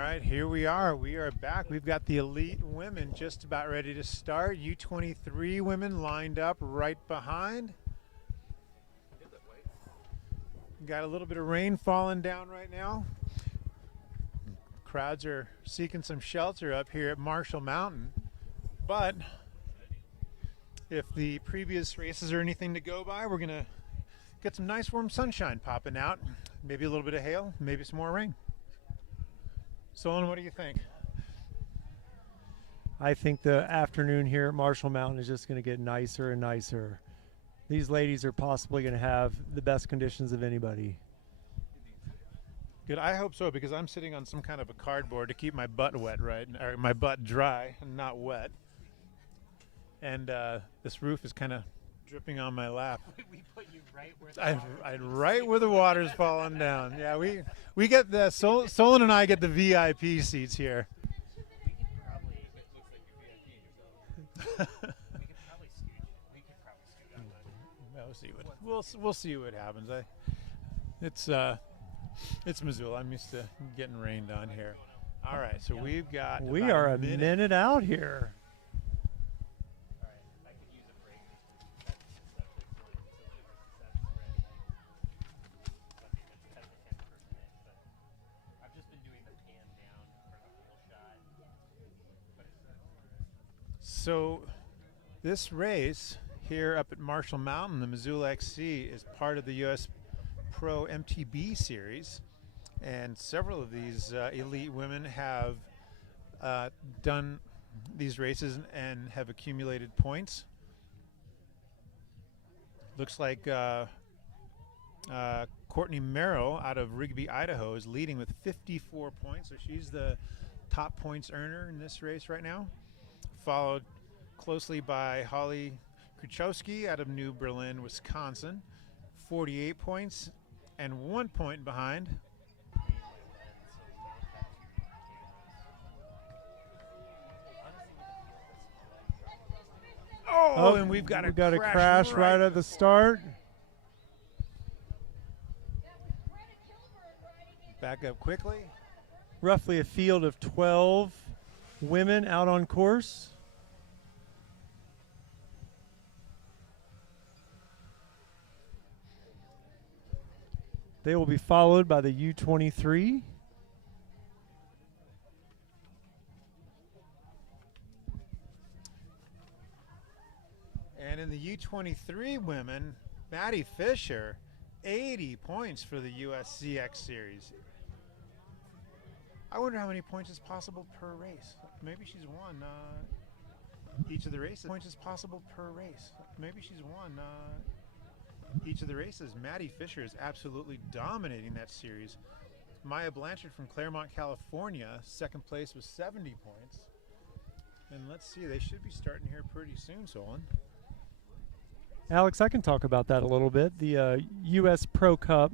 right, here we are. We are back. We've got the elite women just about ready to start. U23 women lined up right behind. Got a little bit of rain falling down right now. Crowds are seeking some shelter up here at Marshall Mountain. But if the previous races are anything to go by, we're going to get some nice warm sunshine popping out. Maybe a little bit of hail, maybe some more rain. Solon, what do you think? I think the afternoon here at Marshall Mountain is just going to get nicer and nicer. These ladies are possibly going to have the best conditions of anybody. Good. I hope so, because I'm sitting on some kind of a cardboard to keep my butt wet, right? Or my butt dry and not wet. And this roof is kind of dripping on my lap. We put you right where the right where the water's falling down. Yeah, we get the Solon and I get the VIP seats here. We could probably. It looks like you're VIP. We could probably scoot on that. We'll see what happens. It's Missoula. I'm used to getting rained on here. All right, so we are a minute out here. All right, I could use a break. I've just been doing the pan down for the whole shot. So this race here up at Marshall Mountain, the Missoula XC, is part of the U.S. Pro MTB series, and several of these elite women have done these races and have accumulated points. Looks like Courtney Merrill out of Rigby, Idaho is leading with 54 points, so she's the top points earner in this race right now, followed closely by Holly Kruchowski out of New Berlin, Wisconsin, 48 points, and 1 point behind. Oh, and we've got a crash right at the start. Back up quickly. Roughly a field of 12 women out on course. They will be followed by the U23. And in the U23 women, Maddie Fisher, 80 points for the USCX series. I wonder how many points is possible per race. Maybe she's won each of the races. Points is possible per race. Maybe she's won each of the races. Maddie Fisher is absolutely dominating that series. Maya Blanchard from Claremont, California, second place with 70 points. And let's see, they should be starting here pretty soon, Solon. Alex, I can talk about that a little bit. The U.S. Pro Cup,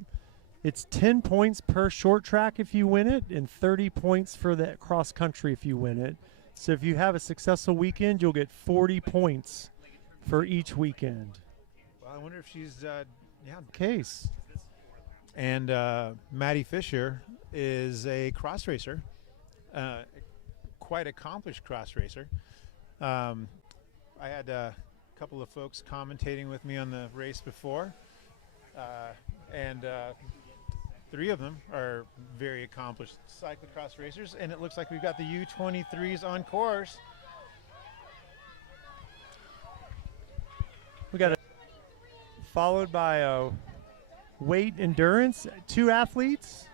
it's 10 points per short track if you win it, and 30 points for the cross country if you win it. So if you have a successful weekend, you'll get 40 points for each weekend. Well, I wonder if she's, Case. And Maddie Fisher is a cross racer, quite accomplished cross racer. I had a couple of folks commentating with me on the race before, and three of them are very accomplished cyclocross racers, and it looks like we've got the U23s on course. We got followed by weight endurance, 2 athletes.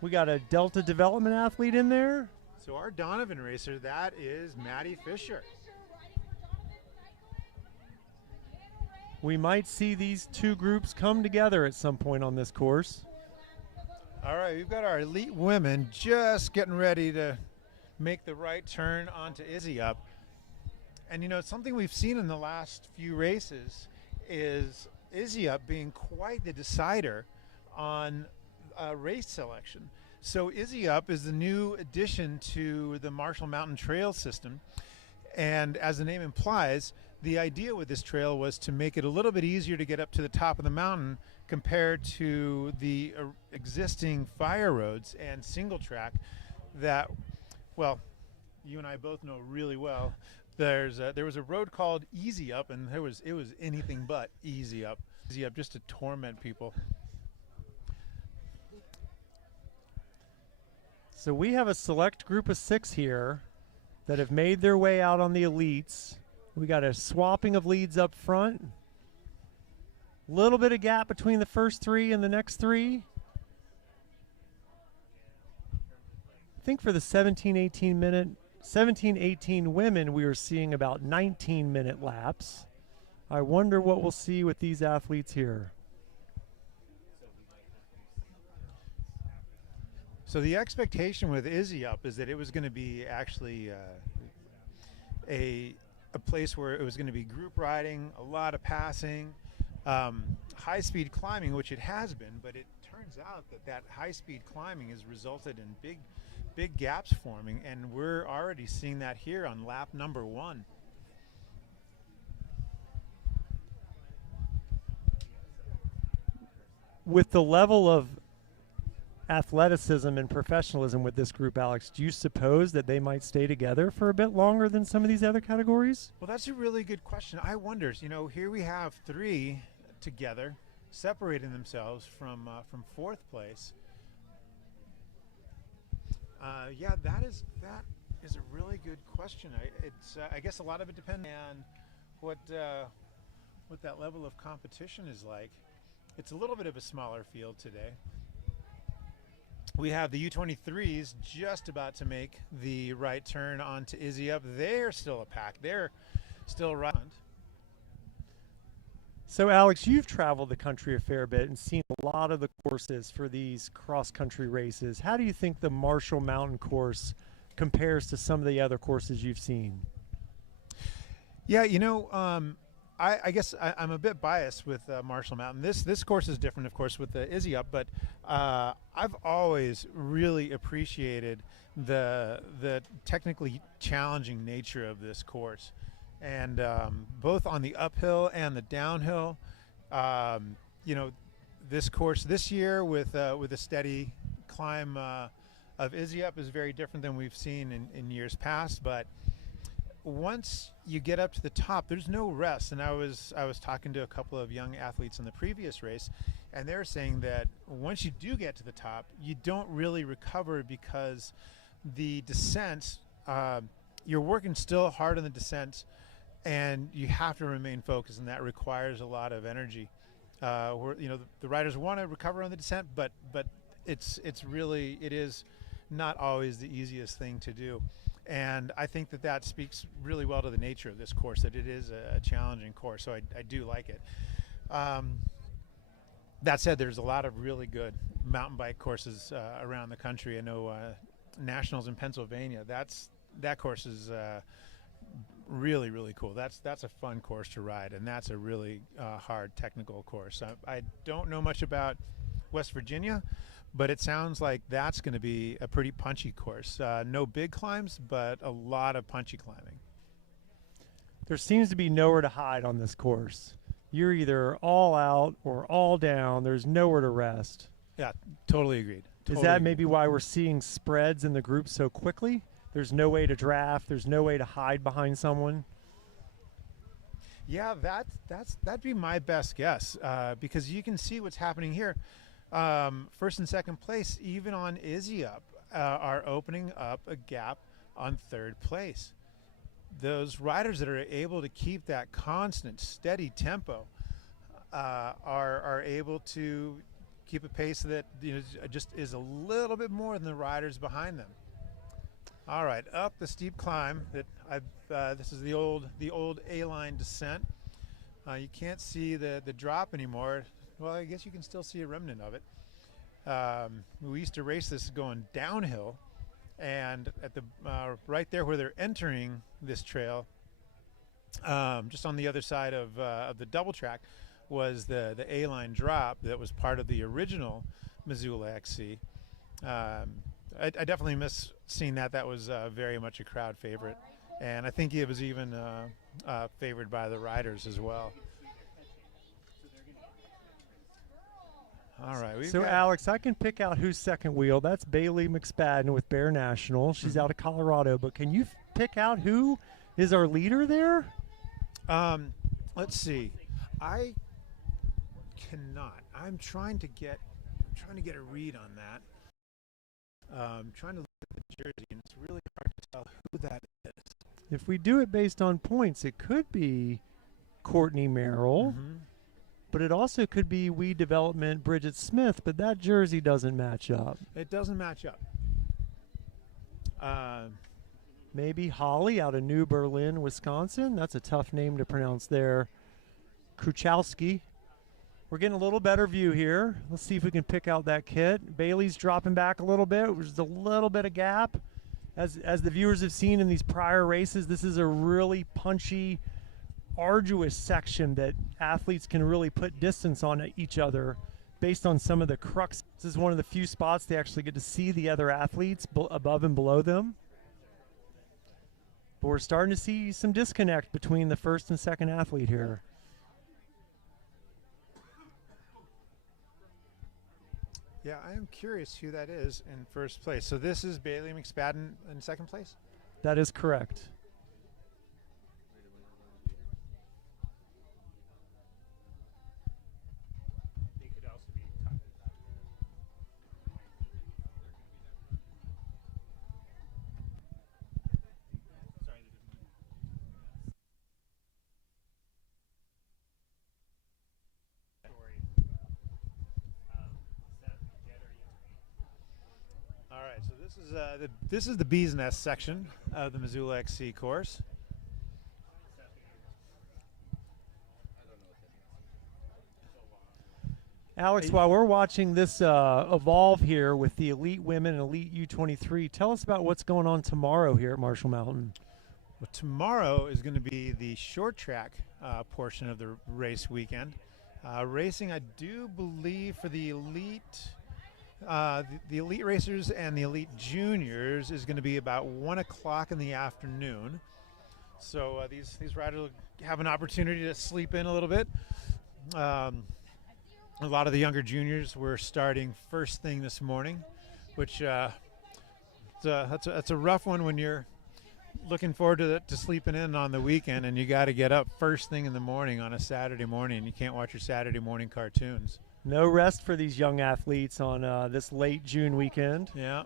We got a Delta development athlete in there. So our Donovan racer, that is Maddie Fisher. We might see these two groups come together at some point on this course. All right, we've got our elite women just getting ready to make the right turn onto Izzy Up. And, you know, something we've seen in the last few races is Izzy Up being quite the decider on race selection. So Izzy Up is the new addition to the Marshall Mountain Trail system. And as the name implies, the idea with this trail was to make it a little bit easier to get up to the top of the mountain compared to the existing fire roads and single track that, well, you and I both know really well. There was a road called Easy Up, and it was anything but easy up just to torment people. So we have a select group of 6 here that have made their way out on the elites. We got a swapping of leads up front. Little bit of gap between the first 3 and the next 3. I think for the 17-18 women, we are seeing about 19-minute laps. I wonder what we'll see with these athletes here. So the expectation with Izzy Up is that it was going to be actually a place where it was going to be group riding, a lot of passing, high-speed climbing, which it has been, but it turns out that high-speed climbing has resulted in big gaps forming, and we're already seeing that here on lap number 1. With the level of athleticism and professionalism with this group, Alex, do you suppose that they might stay together for a bit longer than some of these other categories? Well, that's a really good question. I wonder, here we have 3 together, separating themselves from 4th place. Yeah, that is a really good question. I guess a lot of it depends on what that level of competition is like. It's a little bit of a smaller field today. We have the U23s just about to make the right turn onto Izzy Up. They're still a pack. They're still around. So, Alex, you've traveled the country a fair bit and seen a lot of the courses for these cross-country races. How do you think the Marshall Mountain course compares to some of the other courses you've seen? Yeah, I guess I'm a bit biased with Marshall Mountain. This course is different, of course, with the Izzy Up, but I've always really appreciated the technically challenging nature of this course, and both on the uphill and the downhill. This course this year with a steady climb of Izzy Up is very different than we've seen in years past, but once you get up to the top, there's no rest. And I was talking to a couple of young athletes in the previous race, and they're saying that once you do get to the top, you don't really recover because the descent, you're working still hard on the descent, and you have to remain focused, and that requires a lot of energy. The riders want to recover on the descent, but it is not always the easiest thing to do. And I think that speaks really well to the nature of this course, that it is a challenging course, so I do like it. That said, there's a lot of really good mountain bike courses around the country. I know Nationals in Pennsylvania, that course is really, really cool. That's a fun course to ride, and that's a really hard technical course. I don't know much about West Virginia, but it sounds like that's going to be a pretty punchy course. No big climbs, but a lot of punchy climbing. There seems to be nowhere to hide on this course. You're either all out or all down. There's nowhere to rest. Yeah, totally agreed. Is that maybe why we're seeing spreads in the group so quickly? There's no way to draft. There's no way to hide behind someone. Yeah, that'd be my best guess, because you can see what's happening here. First and second place, even on Izzy Up, are opening up a gap on 3rd place. Those riders that are able to keep that constant, steady tempo are able to keep a pace that just is a little bit more than the riders behind them. All right, up the steep climb that this is the old A-line descent. You can't see the drop anymore. Well, I guess you can still see a remnant of it. We used to race this going downhill, and at the right there where they're entering this trail, just on the other side of the double track, was the A-line drop that was part of the original Missoula XC. I definitely miss seeing that. That was very much a crowd favorite, and I think it was even favored by the riders as well. All right. We've So, got, Alex, I can pick out who's second wheel. That's Bailey McSpadden with Bear National. She's out of Colorado. But can you pick out who is our leader there? let's see. I cannot. I'm trying to get a read on that. Trying to look at the jersey, and it's really hard to tell who that is. If we do it based on points, it could be Courtney Merrill. Mhm. But it also could be We Development Bridget Smith, but that jersey doesn't match up. It doesn't match up. Maybe Holly out of New Berlin, Wisconsin. That's a tough name to pronounce there. Kuchowski. We're getting a little better view here. Let's see if we can pick out that kit. Bailey's dropping back a little bit. There's a little bit of gap. As the viewers have seen in these prior races, this is a really punchy, arduous section that athletes can really put distance on each other based on some of the crux. This is one of the few spots they actually get to see the other athletes above and below them. But we're starting to see some disconnect between the first and second athlete here. Yeah, I am curious who that is in first place. So this is Bailey McSpadden in second place? That is correct. They could also be talking about sorry, story. Seth, Jed, or you? All right, so this is the Bee's Nest section of the Missoula XC course. Alex, while we're watching this evolve here with the Elite Women and Elite U23, tell us about what's going on tomorrow here at Marshall Mountain. Well, tomorrow is going to be the short track portion of the race weekend. Racing, I do believe, for the elite, the elite racers and the elite juniors is going to be about 1 o'clock in the afternoon. So these riders will have an opportunity to sleep in a little bit. A lot of the younger juniors were starting first thing this morning, which that's a rough one when you're looking forward to sleeping in on the weekend and you got to get up first thing in the morning on a Saturday morning and you can't watch your Saturday morning cartoons. No rest for these young athletes on this late June weekend. Yeah.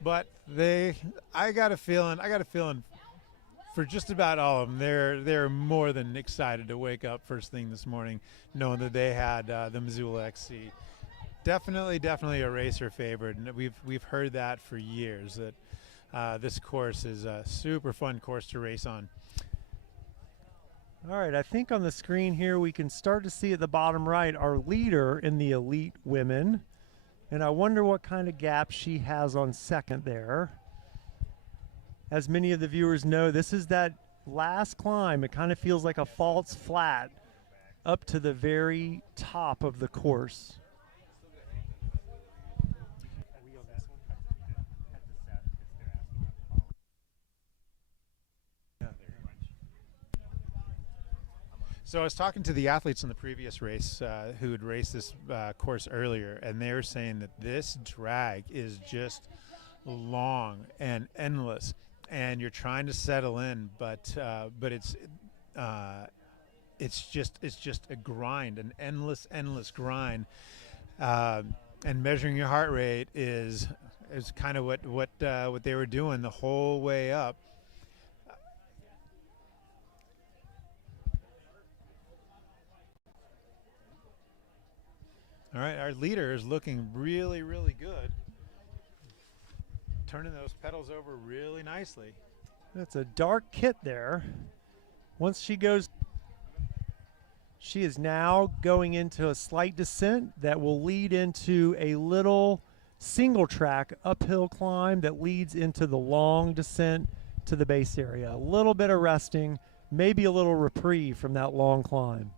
But I got a feeling for just about all of them, they're more than excited to wake up first thing this morning, knowing that they had the Missoula XC. Definitely a racer favorite, and we've heard that for years. That this course is a super fun course to race on. All right, I think on the screen here we can start to see at the bottom right our leader in the Elite Women, and I wonder what kind of gap she has on second there. As many of the viewers know, this is that last climb. It kind of feels like a false flat up to the very top of the course. Are we on this one? At the set, because they're asking about the following. Very much. So I was talking to the athletes in the previous race who had raced this course earlier, and they were saying that this drag is just long and endless. And you're trying to settle in, but it's just a grind, an endless grind. And measuring your heart rate is kind of what they were doing the whole way up. All right, our leader is looking really good. Turning those pedals over really nicely. That's a dark kit there. Once she goes, she is now going into a slight descent that will lead into a little single track uphill climb that leads into the long descent to the base area. A little bit of resting, maybe a little reprieve from that long climb.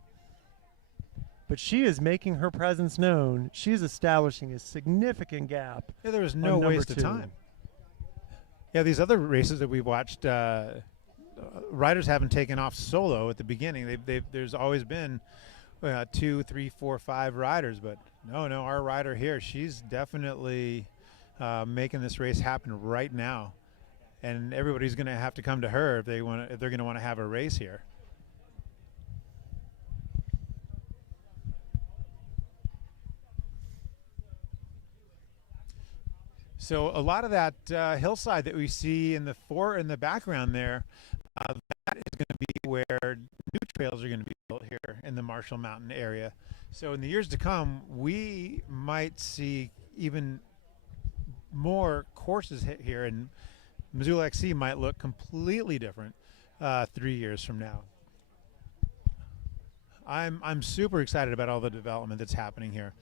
But she is making her presence known. She is establishing a significant gap. Yeah, there was no waste of time. Yeah, these other races that we've watched, riders haven't taken off solo at the beginning. There's always been 2, 3, 4, 5 riders, but no, our rider here, she's definitely making this race happen right now, and everybody's going to have to come to her if they're going to want to have a race here. So a lot of that hillside that we see in the background there, that is going to be where new trails are going to be built here in the Marshall Mountain area. So in the years to come, we might see even more courses hit here, and Missoula XC might look completely different 3 years from now. I'm super excited about all the development that's happening here.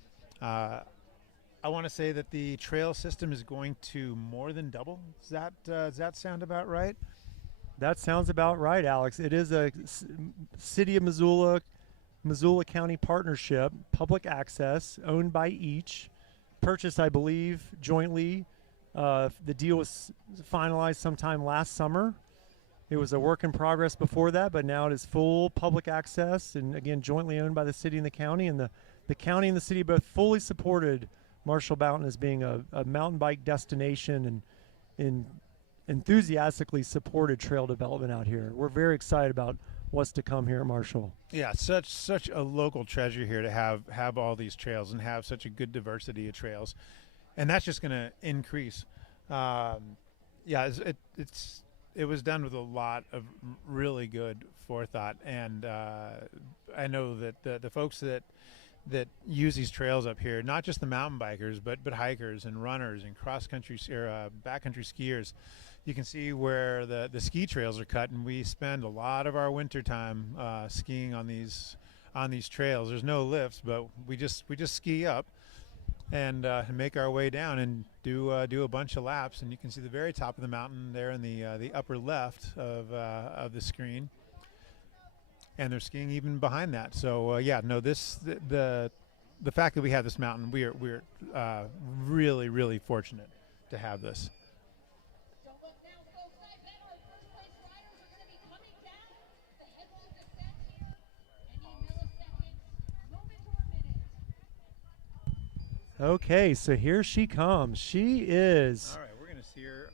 I want to say that the trail system is going to more than double. Does that sound about right? That sounds about right, Alex. It is a City of Missoula County partnership, public access, owned by each, purchased, I believe, jointly. The deal was finalized sometime last summer. It was a work in progress before that, but now it is full public access, and again, jointly owned by the city and the county. And the county and the city both fully supported Marshall Mountain as being a mountain bike destination, and enthusiastically supported trail development out here. We're very excited about what's to come here at Marshall. Yeah, such a local treasure here to have all these trails and have such a good diversity of trails, and that's just going to increase. Yeah, it was done with a lot of really good forethought, and I know that the folks that use these trails up here, not just the mountain bikers, but hikers and runners and cross-country or backcountry skiers. You can see where the ski trails are cut, and we spend a lot of our winter time skiing on these trails. There's no lifts, but we just ski up and make our way down and do a bunch of laps. And you can see the very top of the mountain there in the upper left of the screen. And they're skiing even behind that. So yeah, no, the fact that we have this mountain, we're really fortunate to have this. Okay, so here she comes. She is All right, we're gonna see her.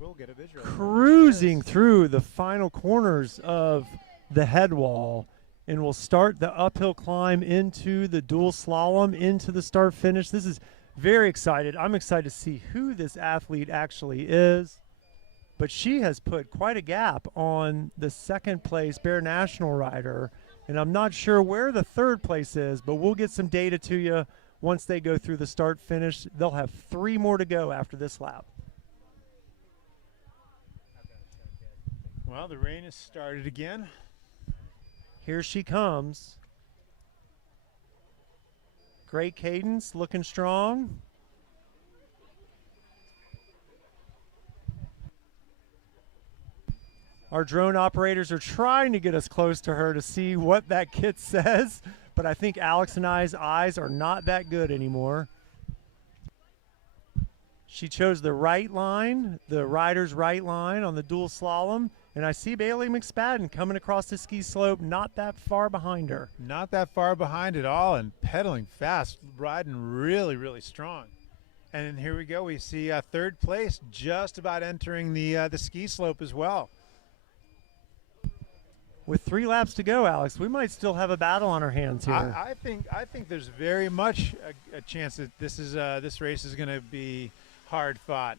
We'll get a visual. cruising through the final corners of the head wall, and we'll start the uphill climb into the dual slalom, into the start finish. This is very excited. I'm excited to see who this athlete actually is, but she has put quite a gap on the second place Bear National rider, and I'm not sure where the third place is, but we'll get some data to you once they go through the start finish. They'll have 3 more to go after this lap. Well, the rain has started again. Here she comes. Great cadence, looking strong. Our drone operators are trying to get us close to her to see what that kit says, but I think Alex and I's eyes are not that good anymore. She chose the right line, the rider's right line on the dual slalom, and I see Bailey McSpadden coming across the ski slope not that far behind her. Not that far behind at all, and pedaling fast, riding really strong. And here we go. We see third place just about entering the ski slope as well. With 3 laps to go, Alex, we might still have a battle on our hands here. I think there's very much a chance that this race is going to be hard fought.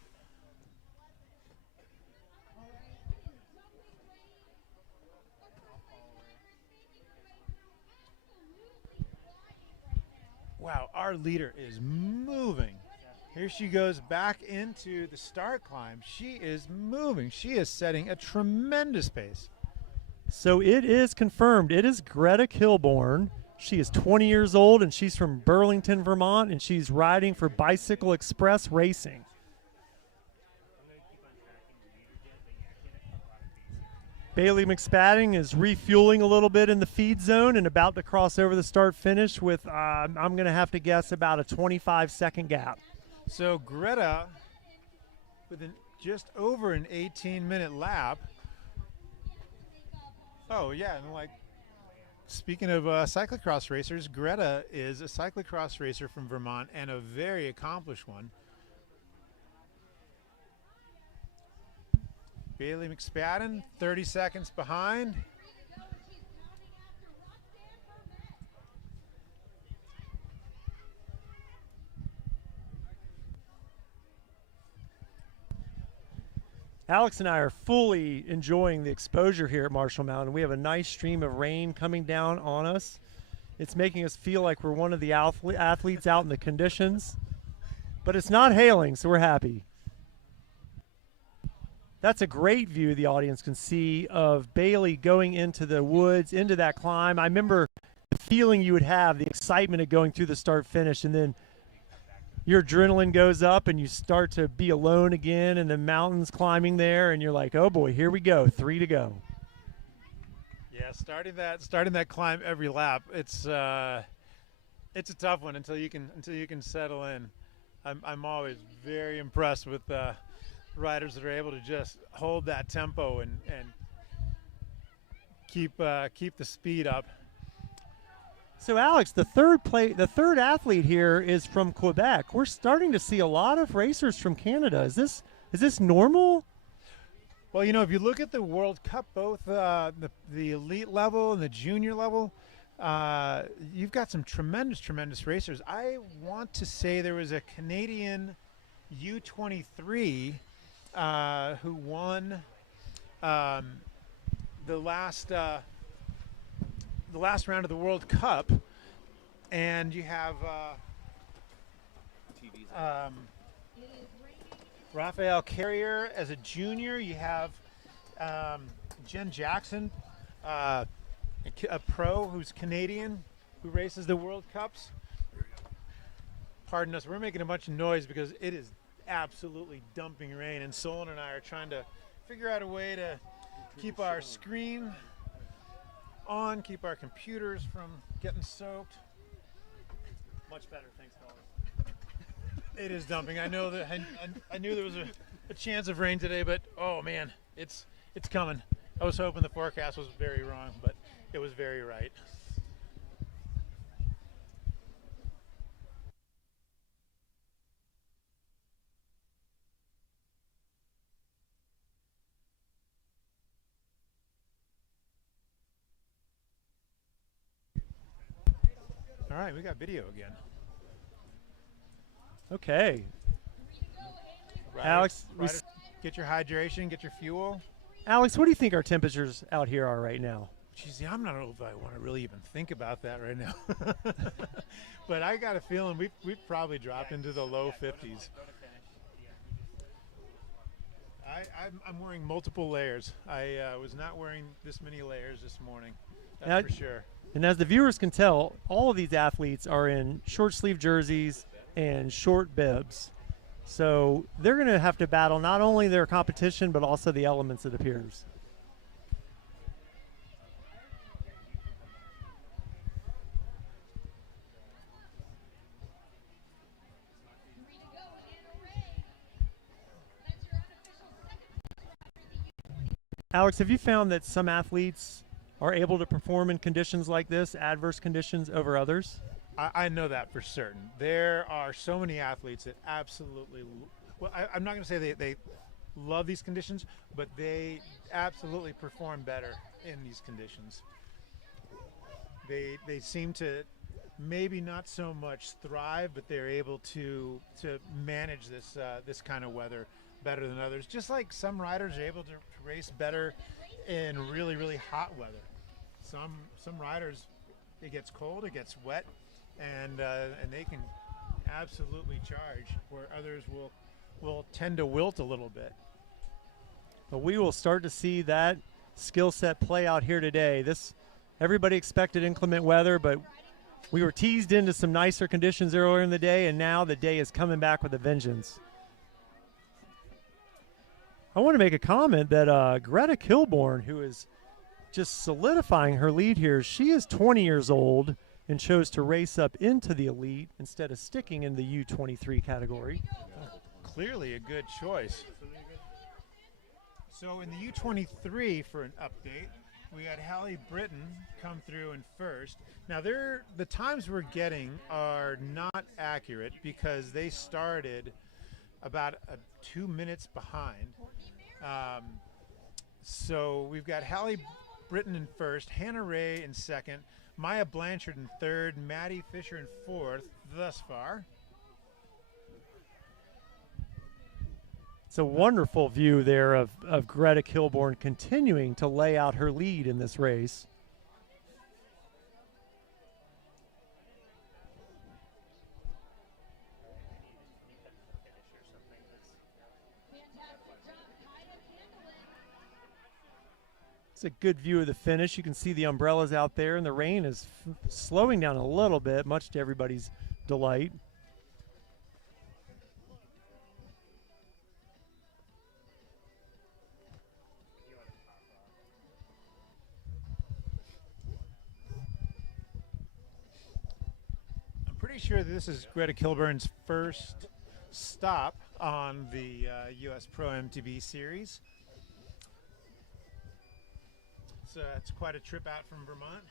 Wow, our leader is moving. Here she goes back into the start climb. She is moving. She is setting a tremendous pace. So it is confirmed. It is Greta Kilborn. She is 20 years old, and she's from Burlington, Vermont, and she's riding for Bicycle Express Racing. Bailey McSpadden is refueling a little bit in the feed zone and about to cross over the start finish with, I'm going to have to guess, about a 25-second gap. So Greta, with just over an 18-minute lap. Oh, yeah, and like Speaking of cyclocross racers, Greta is a cyclocross racer from Vermont and a very accomplished one. Bailey McSpadden, 30 seconds behind. Alex and I are fully enjoying the exposure here at Marshall Mountain. We have a nice stream of rain coming down on us. It's making us feel like we're one of the athletes out in the conditions, but it's not hailing, so we're happy. That's a great view the audience can see of Bailey going into the woods, into that climb. I remember the feeling you would have, the excitement of going through the start-finish, and then your adrenaline goes up and you start to be alone again in the mountains climbing there, and you're like, oh boy, here we go, 3 to go. Yeah, starting that climb every lap, it's a tough one until you can settle in. I'm always very impressed with riders that are able to just hold that tempo and keep the speed up. So Alex, the third athlete here is from Quebec. We're starting to see a lot of racers from Canada. Is this normal? Well, you know, if you look at the World Cup, both the elite level and the junior level, you've got some tremendous racers. I want to say there was a Canadian U23 who won the last round of the World Cup, and you have Raphael Carrier as a junior. You have Jen Jackson, a pro who's Canadian, who races the World Cups. Pardon us, we're making a bunch of noise because it is absolutely dumping rain, and Solon and I are trying to figure out a way to keep our screen on, keep our computers from getting soaked. Much better, thanks, fellas. It is dumping. I know that. I knew there was a chance of rain today, but oh man, it's coming. I was hoping the forecast was very wrong, but it was very right. All right, we got video again. Okay. Riders, Alex, get your hydration, get your fuel. Alex, what do you think our temperatures out here are right now? Geez, I'm not sure if I want to really even think about that right now. But I got a feeling we've probably dropped into the low 50s. I'm wearing multiple layers. I was not wearing this many layers this morning. That's for sure. And as the viewers can tell, all of these athletes are in short sleeve jerseys and short bibs. So they're going to have to battle not only their competition, but also the elements, it appears. Alex, have you found that some athletes are able to perform in conditions like this, adverse conditions, over others? I know that for certain. There are so many athletes that absolutely, well, I'm not going to say they love these conditions, but they absolutely perform better in these conditions. They seem to maybe not so much thrive, but they're able to manage this kind of weather better than others. Just like some riders are able to race better in really hot weather. Some riders, it gets cold, it gets wet, and they can absolutely charge, where others will tend to wilt a little bit. But we will start to see that skill set play out here today. Everybody expected inclement weather, but we were teased into some nicer conditions earlier in the day, and now the day is coming back with a vengeance. I want to make a comment that Greta Kilborn, who is just solidifying her lead here, she is 20 years old and chose to race up into the elite instead of sticking in the U23 category. Clearly a good choice. So in the U23, for an update, We had Hallie Britton come through in first. Now, the times we're getting are not accurate because they started about 2 minutes behind. So we've got Hallie Britton in first, Hannah Ray in second, Maya Blanchard in third, Maddie Fisher in fourth thus far. It's a wonderful view there of Greta Kilborn continuing to lay out her lead in this race. It's a good view of the finish. You can see the umbrellas out there, and the rain is slowing down a little bit, much to everybody's delight. I'm pretty sure this is Greta Kilburn's first stop on the U.S. Pro MTB Series. So it's quite a trip out from Vermont.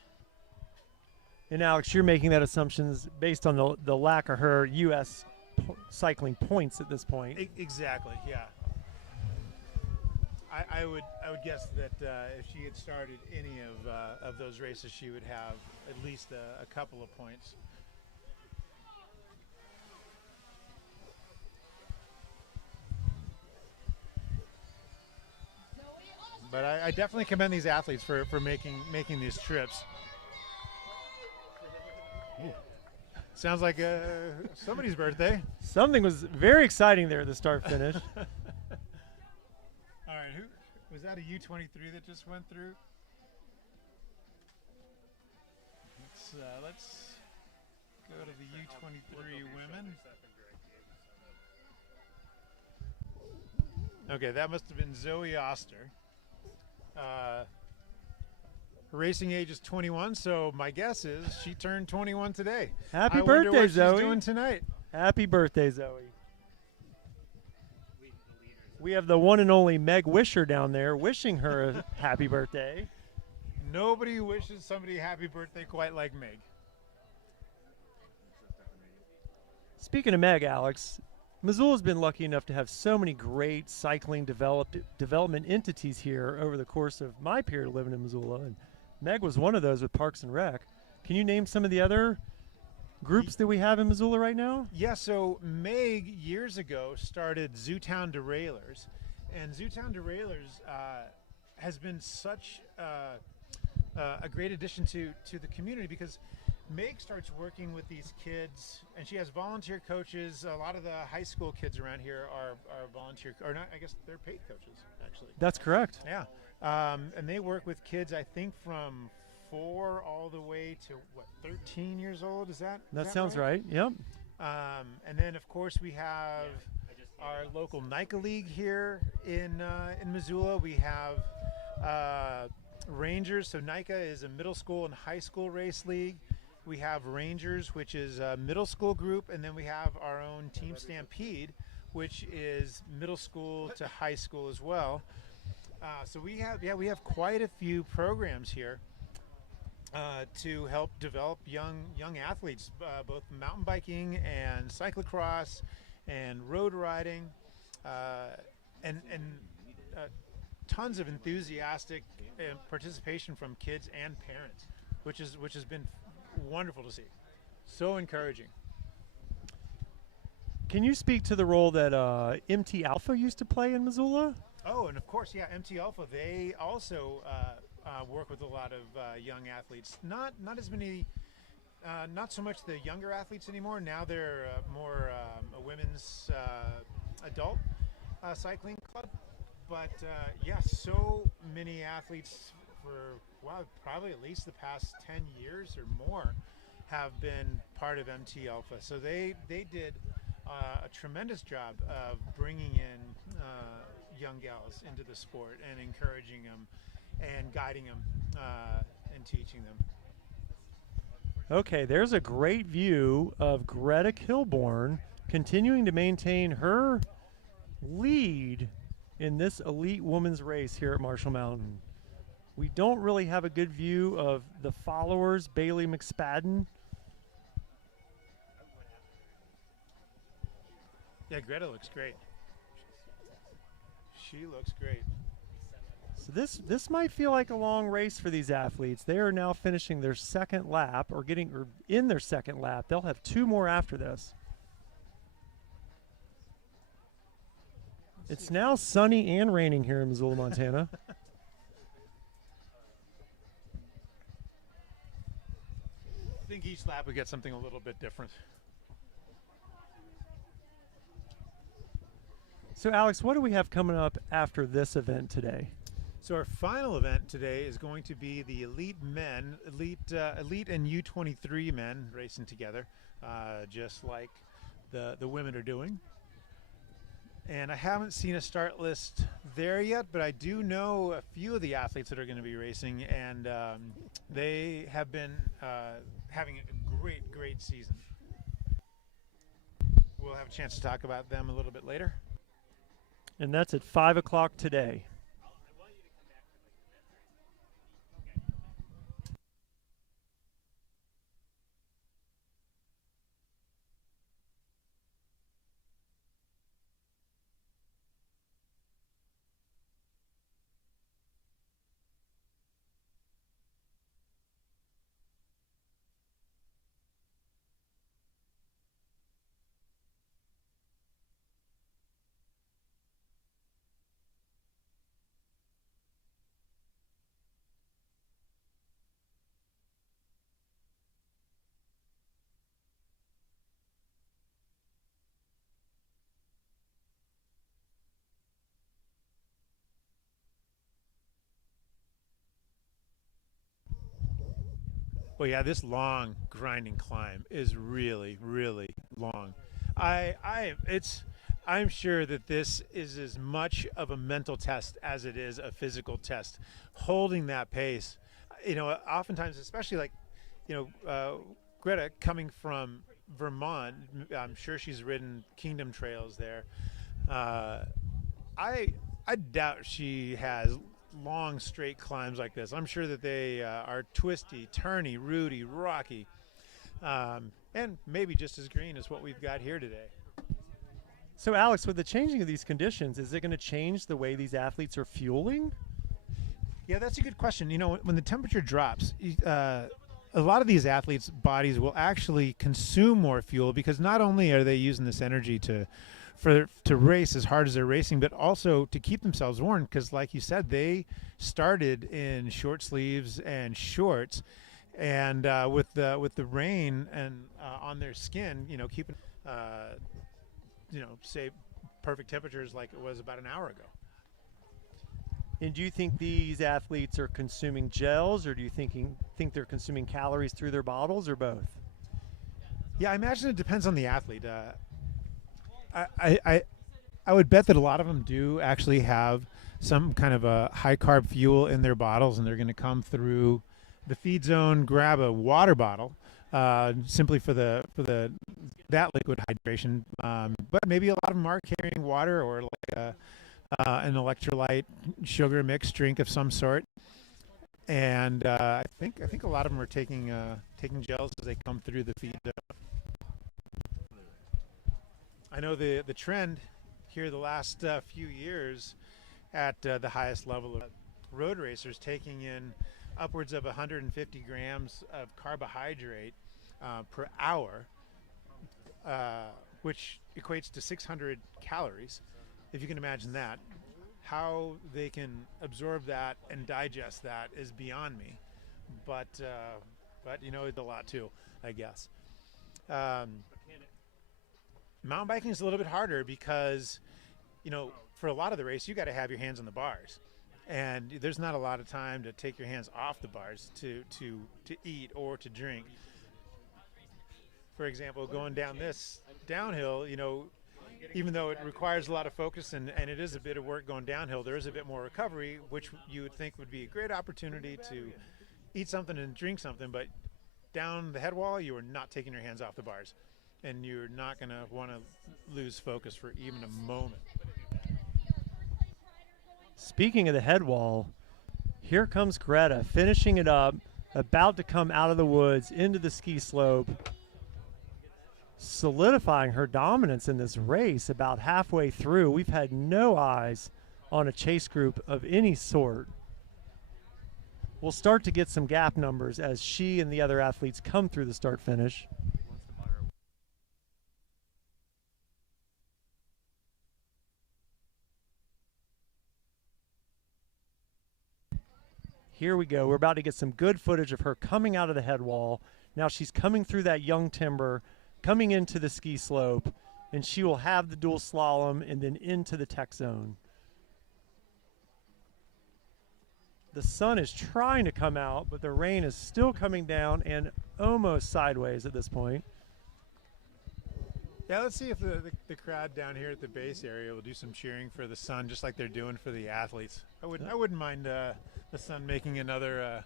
And Alex, you're making that assumptions based on the lack of her U.S. cycling points at this point. Exactly, yeah. I would guess that if she had started any of those races, she would have at least a couple of points. But I definitely commend these athletes for making these trips. Ooh. Sounds like somebody's birthday. Something was very exciting there at the start finish. All right, who was that? A U23 that just went through? Let's go to the U23 women. Okay, that must have been Zoe Oster. Her racing age is 21, so my guess is she turned 21 today. Happy I wonder birthday, what Zoe. She's doing tonight. Happy birthday, Zoe. We have the one and only Meg Wisher down there wishing her a happy birthday. Nobody wishes somebody happy birthday quite like Meg. Speaking of Meg, Alex, Missoula's been lucky enough to have so many great cycling development entities here over the course of my period living in Missoula, and Meg was one of those with Parks and Rec. Can you name some of the other groups that we have in Missoula right now? Yeah, so Meg years ago started Zootown Derailers, and Zootown Derailers has been such a great addition to the community because Meg starts working with these kids, and she has volunteer coaches. A lot of the high school kids around here are volunteer, or not, I guess they're paid coaches, actually. That's correct. Yeah. And they work with kids, I think, from 4 all the way to, 13 years old? Is that sounds right. Yep. And then, of course, we have our local NICA League here in Missoula. We have Rangers. So NICA is a middle school and high school race league. We have Rangers, which is a middle school group, and then we have our own Team Stampede, which is middle school to high school as well. So we have quite a few programs here to help develop young athletes, both mountain biking and cyclocross and road riding, and tons of enthusiastic participation from kids and parents, which has been wonderful to see. So encouraging. Can you speak to the role that MT Alpha used to play in Missoula? Oh, and of course, yeah, MT Alpha, they also work with a lot of young athletes. Not as many, not so much the younger athletes anymore. Now they're more a women's adult cycling club. But yes, so many athletes for, probably at least the past 10 years or more have been part of MT Alpha. So they did a tremendous job of bringing in young gals into the sport and encouraging them and guiding them and teaching them. Okay, there's a great view of Greta Kilborn continuing to maintain her lead in this elite women's race here at Marshall Mountain. We don't really have a good view of the followers. Bailey McSpadden. Yeah, Greta looks great. She looks great. So this might feel like a long race for these athletes. They are now finishing their second lap or in their second lap. They'll have 2 more after this. It's now sunny and raining here in Missoula, Montana. I think each lap we get something a little bit different. So Alex, what do we have coming up after this event today? So our final event today is going to be the elite men, elite and U23 men racing together, just like the women are doing. And I haven't seen a start list there yet, but I do know a few of the athletes that are going to be racing, and they have been having a great season. We'll have a chance to talk about them a little bit later. And that's at 5 o'clock today. Well, yeah, this long grinding climb is really long. I'm sure that this is as much of a mental test as it is a physical test. Holding that pace, oftentimes, especially like, Greta coming from Vermont, I'm sure she's ridden Kingdom Trails there. I doubt she has long straight climbs like this. I'm sure that they are twisty, turny, rooty, rocky, and maybe just as green as what we've got here today. So Alex, with the changing of these conditions, is it going to change the way these athletes are fueling? Yeah, that's a good question. When the temperature drops, a lot of these athletes' bodies will actually consume more fuel, because not only are they using this energy to race as hard as they're racing, but also to keep themselves warm, because like you said, they started in short sleeves and shorts, and with the rain and on their skin, keeping say perfect temperatures like it was about an hour ago. And do you think these athletes are consuming gels, or do you think they're consuming calories through their bottles, or both? Yeah, I imagine it depends on the athlete. I would bet that a lot of them do actually have some kind of a high carb fuel in their bottles, and they're going to come through the feed zone, grab a water bottle, simply for that liquid hydration. But maybe a lot of them are carrying water, or like an electrolyte sugar mixed drink of some sort. And I think a lot of them are taking gels as they come through the feed zone. I know the trend here the last few years at the highest level of road racers taking in upwards of 150 grams of carbohydrate per hour, which equates to 600 calories. If you can imagine that, how they can absorb that and digest that is beyond me. But it's a lot too, I guess. Mountain biking is a little bit harder because, for a lot of the race, you got to have your hands on the bars, and there's not a lot of time to take your hands off the bars to eat or to drink. For example, going down this downhill, even though it requires a lot of focus and it is a bit of work going downhill, there is a bit more recovery, which you would think would be a great opportunity to eat something and drink something, but down the head wall, you are not taking your hands off the bars. And you're not going to want to lose focus for even a moment. Speaking of the head wall, Here comes Greta, finishing it up, about to come out of the woods into the ski slope, solidifying her dominance in this race about halfway through. We've had no eyes on a chase group of any sort. We'll start to get some gap numbers as she and the other athletes come through the start-finish. Here we go. We're about to get some good footage of her coming out of the head wall. Now she's coming through that young timber, coming into the ski slope, and she will have the dual slalom and then into the tech zone. The sun is trying to come out, but the rain is still coming down and almost sideways at this point. Yeah, let's see if the crowd down here at the base area will do some cheering for the sun, just like they're doing for the athletes. I wouldn't mind the sun making another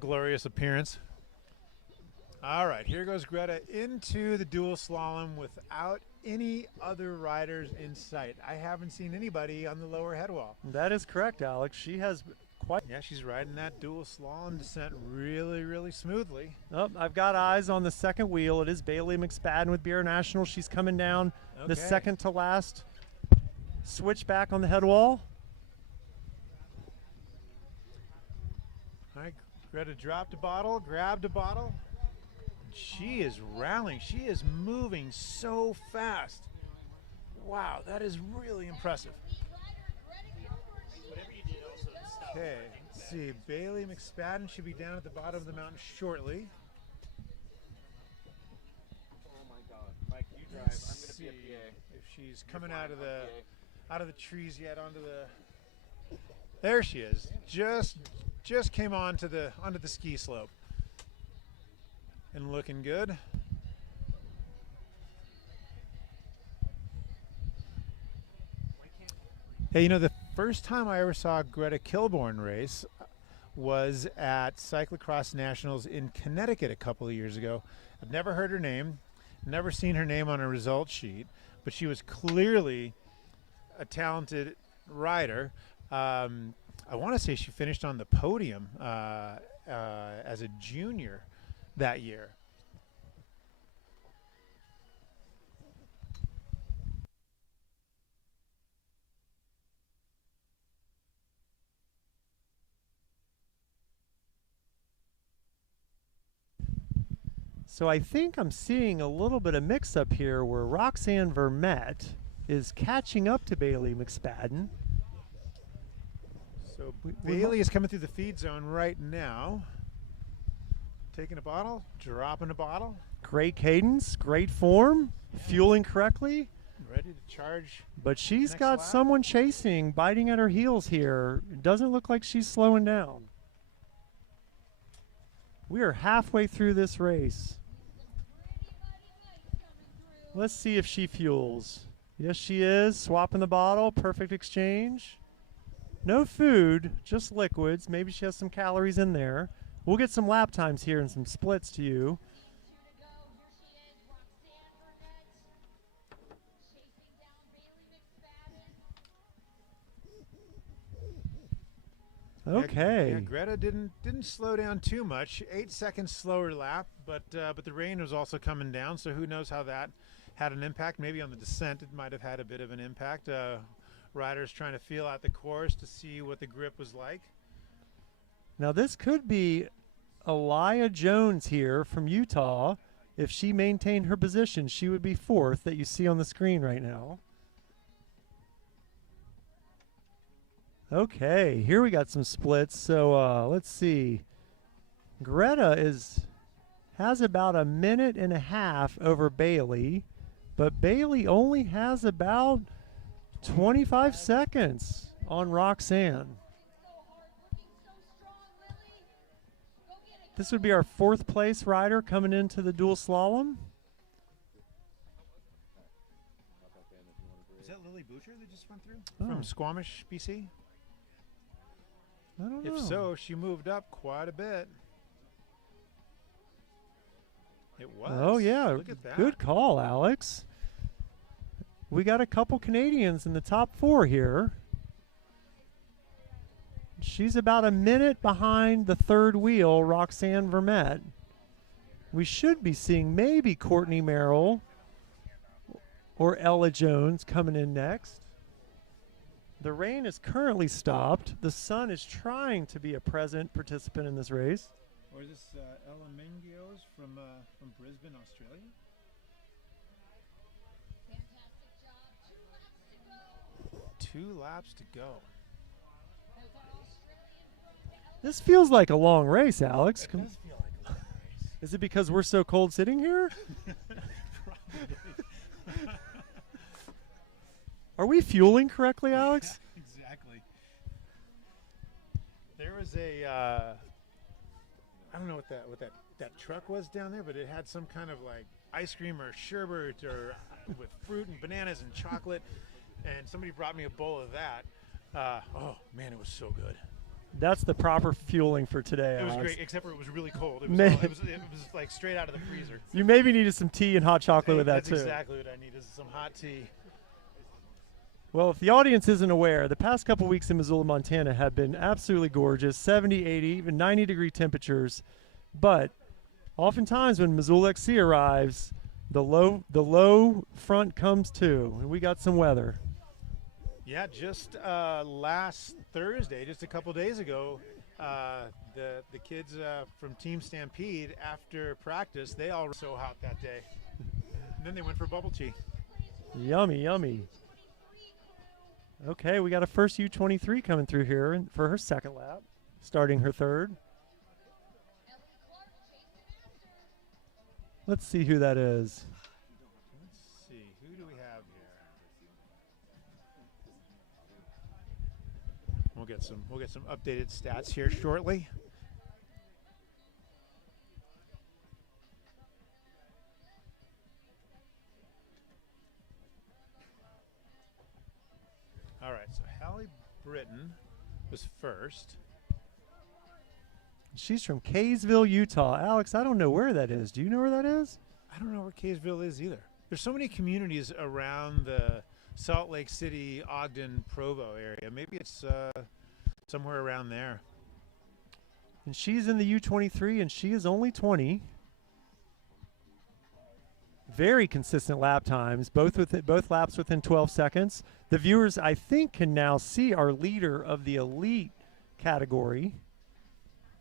glorious appearance. All right, here goes Greta into the dual slalom without any other riders in sight. I haven't seen anybody on the lower head wall. That is correct, Alex. She has quite... Yeah, she's riding that dual slalom descent really, really smoothly. Oh, I've got eyes on the second wheel. It is Bailey McSpadden with BR National. She's coming down the second to last switch back on the head wall. All right, Greta dropped a bottle, grabbed a bottle. She is rallying. She is moving so fast. Wow, that is really impressive. Okay, let's see. Bailey McSpadden should be down at the bottom of the mountain shortly. Oh my God, Mike, you drive. I'm gonna be a PA. If she's coming out of the trees yet onto the. There she is. Just came onto the ski slope. And looking good. Hey, you know, the first time I ever saw Greta Kilborn race was at Cyclocross Nationals in Connecticut a couple of years ago. I've never heard her name, never seen her name on a result sheet, but she was clearly a talented rider. I want to say she finished on the podium as a junior that year. So I think I'm seeing a little bit of mix-up here where Roxanne Vermette is catching up to Bailey McSpadden. So Bailey is coming through the feed zone right now. Taking a bottle, dropping a bottle. Great cadence, great form, fueling correctly. Ready to charge. But she's next got lap. someone chasing, biting at her heels here. It doesn't look like she's slowing down. We are halfway through this race. Let's see if she fuels. Yes, she is. Swapping the bottle. Perfect exchange. No food, just liquids. Maybe she has some calories in there. We'll get some lap times here and some splits to you. Okay. Yeah, Greta didn't slow down too much. 8 seconds slower lap, but the rain was also coming down, so who knows how that had an impact. Maybe on the descent it might have had a bit of an impact. Riders trying to feel out the course to see what the grip was like. Now this could be Elia Jones here from Utah. If she maintained her position, she would be fourth that you see on the screen right now. Okay, here we got some splits. So let's see. Greta has about a minute and a half over Bailey, but Bailey only has about 25 seconds on Roxanne. This would be our fourth place rider coming into the dual slalom. Is that Lily Boucher that just went through? Oh. From Squamish, BC? I don't know. If so, she moved up quite a bit. It was. Oh, yeah. Look at that. Good call, Alex. We got a couple Canadians in the top four here. She's about a minute behind the third wheel, Roxanne Vermette. We should be seeing maybe Courtney Merrill or Ella Jones coming in next. The rain is currently stopped. The sun is trying to be a present participant in this race. Or is this Ella Mengios from Brisbane, Australia? Fantastic job. 2 laps to go. 2 laps to go. This feels like a long race, Alex. It does feel like a long race. Is it because we're so cold sitting here? Probably. Are we fueling correctly, Alex? Yeah, exactly. There was a I don't know what that truck was down there, but it had some kind of like ice cream or sherbet or with fruit and bananas and chocolate, and somebody brought me a bowl of that. Oh man, it was so good. That's the proper fueling for today, It was Alex. great, except for it was really cold. It was, Man. it was like straight out of the freezer. You maybe needed some tea and hot chocolate with that That's too. exactly what I needed, some hot tea. Well, if the audience isn't aware, the past couple weeks in Missoula, Montana have been absolutely gorgeous, 70, 80, even 90-degree temperatures. But oftentimes when Missoula XC arrives, the low front comes too, and we got some weather. Yeah, just last Thursday, just a couple days ago, the kids from Team Stampede, after practice, they all were so hot that day. And then they went for bubble tea. Yummy, yummy. Okay, we got a first U23 coming through here for her second lap, starting her third. Let's see who that is. Let's see, who do we have here? We'll get some updated stats here shortly. All right, so Hallie Britton was first. She's from Kaysville, Utah. Alex, I don't know where that is. Do you know where that is? I don't know where Kaysville is either. There's so many communities around the Salt Lake City, Ogden, Provo area. Maybe it's somewhere around there. And she's in the U23, and she is only 20. Very consistent lap times, both laps within 12 seconds. The viewers, I think, can now see our leader of the elite category.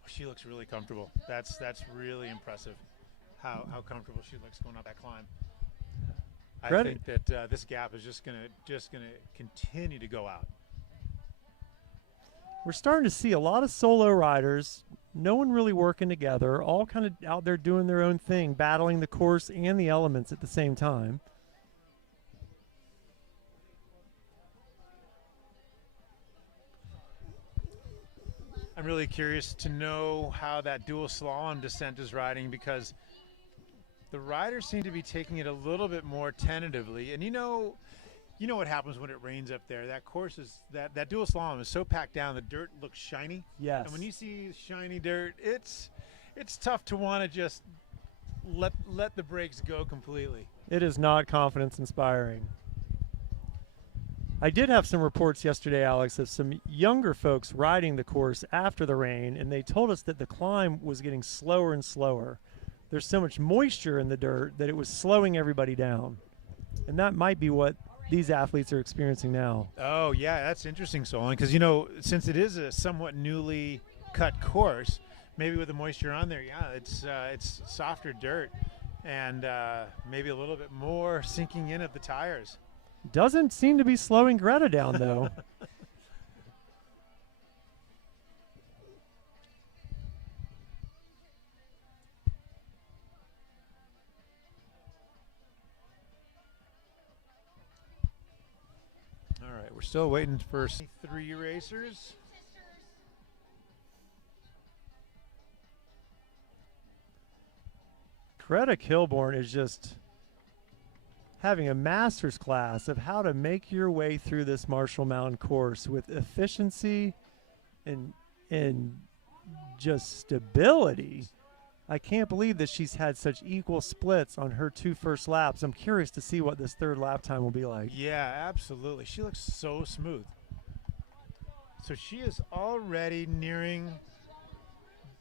She looks really comfortable. That's really impressive. How comfortable she looks going up that climb. I Credit. think that this gap is just gonna continue to go out. We're starting to see a lot of solo riders, no one really working together, all kind of out there doing their own thing, battling the course and the elements at the same time. I'm really curious to know how that dual slalom descent is riding, because the riders seem to be taking it a little bit more tentatively. And you know what happens when it rains up there. That course is that dual slalom is so packed down, the dirt looks shiny. Yes. And when you see shiny dirt, it's tough to want to just let the brakes go completely. It is not confidence inspiring. I did have some reports yesterday, Alex, of some younger folks riding the course after the rain, and they told us that the climb was getting slower and slower. There's so much moisture in the dirt that it was slowing everybody down. And that might be what these athletes are experiencing now. Oh, yeah, that's interesting, Solon, because, since it is a somewhat newly cut course, maybe with the moisture on there, yeah, it's softer dirt and maybe a little bit more sinking in of the tires. Doesn't seem to be slowing Greta down, though. All right, we're still waiting for 3 racers. Greta Kilborn is just having a master's class of how to make your way through this Marshall Mountain course with efficiency and just stability. I can't believe that she's had such equal splits on her 2 first laps. I'm curious to see what this third lap time will be like. Yeah, absolutely. She looks so smooth. So she is already nearing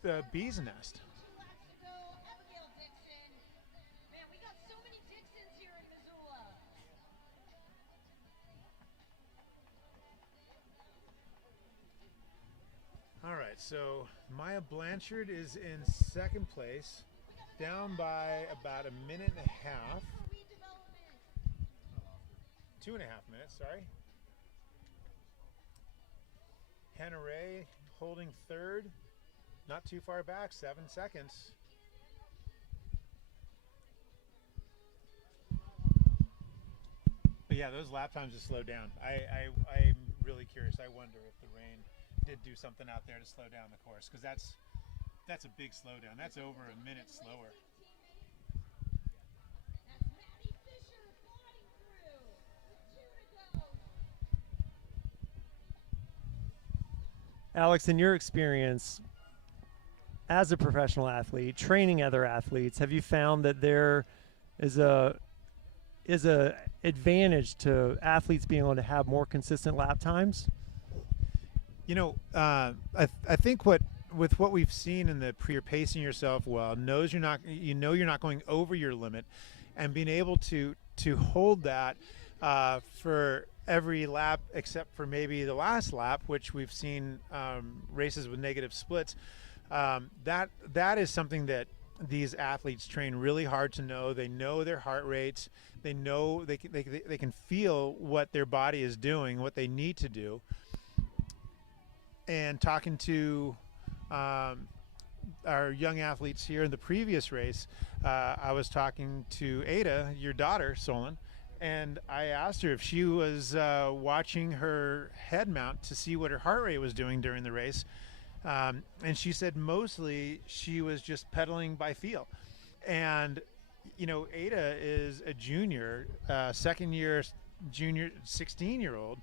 the bee's nest. Man, we got so many Dixons here in Missoula. All right, so Maya Blanchard is in second place, down by about a minute and a half. 2.5 minutes, sorry. Hannah Ray holding third, not too far back, 7 seconds. But yeah, those lap times have slowed down. I'm really curious. I wonder if the rain did do something out there to slow down the course, because that's a big slowdown. That's over a minute slower. That's Maddie Fisher plodding through with 2 to go. Alex, in your experience as a professional athlete, training other athletes, have you found that there is a advantage to athletes being able to have more consistent lap times? You know, I think with what we've seen in the you're pacing yourself well, you're not going over your limit, and being able to hold that for every lap except for maybe the last lap, which we've seen races with negative splits. That is something that these athletes train really hard to know. They know their heart rates. They know they can feel what their body is doing, what they need to do. And talking to our young athletes here in the previous race, I was talking to Ada, your daughter, Solon, and I asked her if she was watching her head mount to see what her heart rate was doing during the race. And she said mostly she was just pedaling by feel. And, you know, Ada is a junior, second year junior, 16-year-old.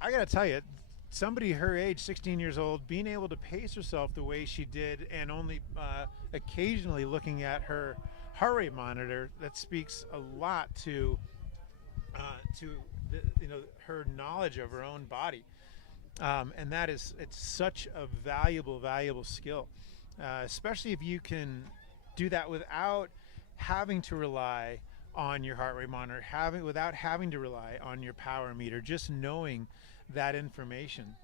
I got to tell you, somebody her age, 16 years old, being able to pace herself the way she did and only occasionally looking at her heart rate monitor, that speaks a lot to her knowledge of her own body. And it's such a valuable skill, especially if you can do that without having to rely on your heart rate monitor, without having to rely on your power meter, just knowing that information.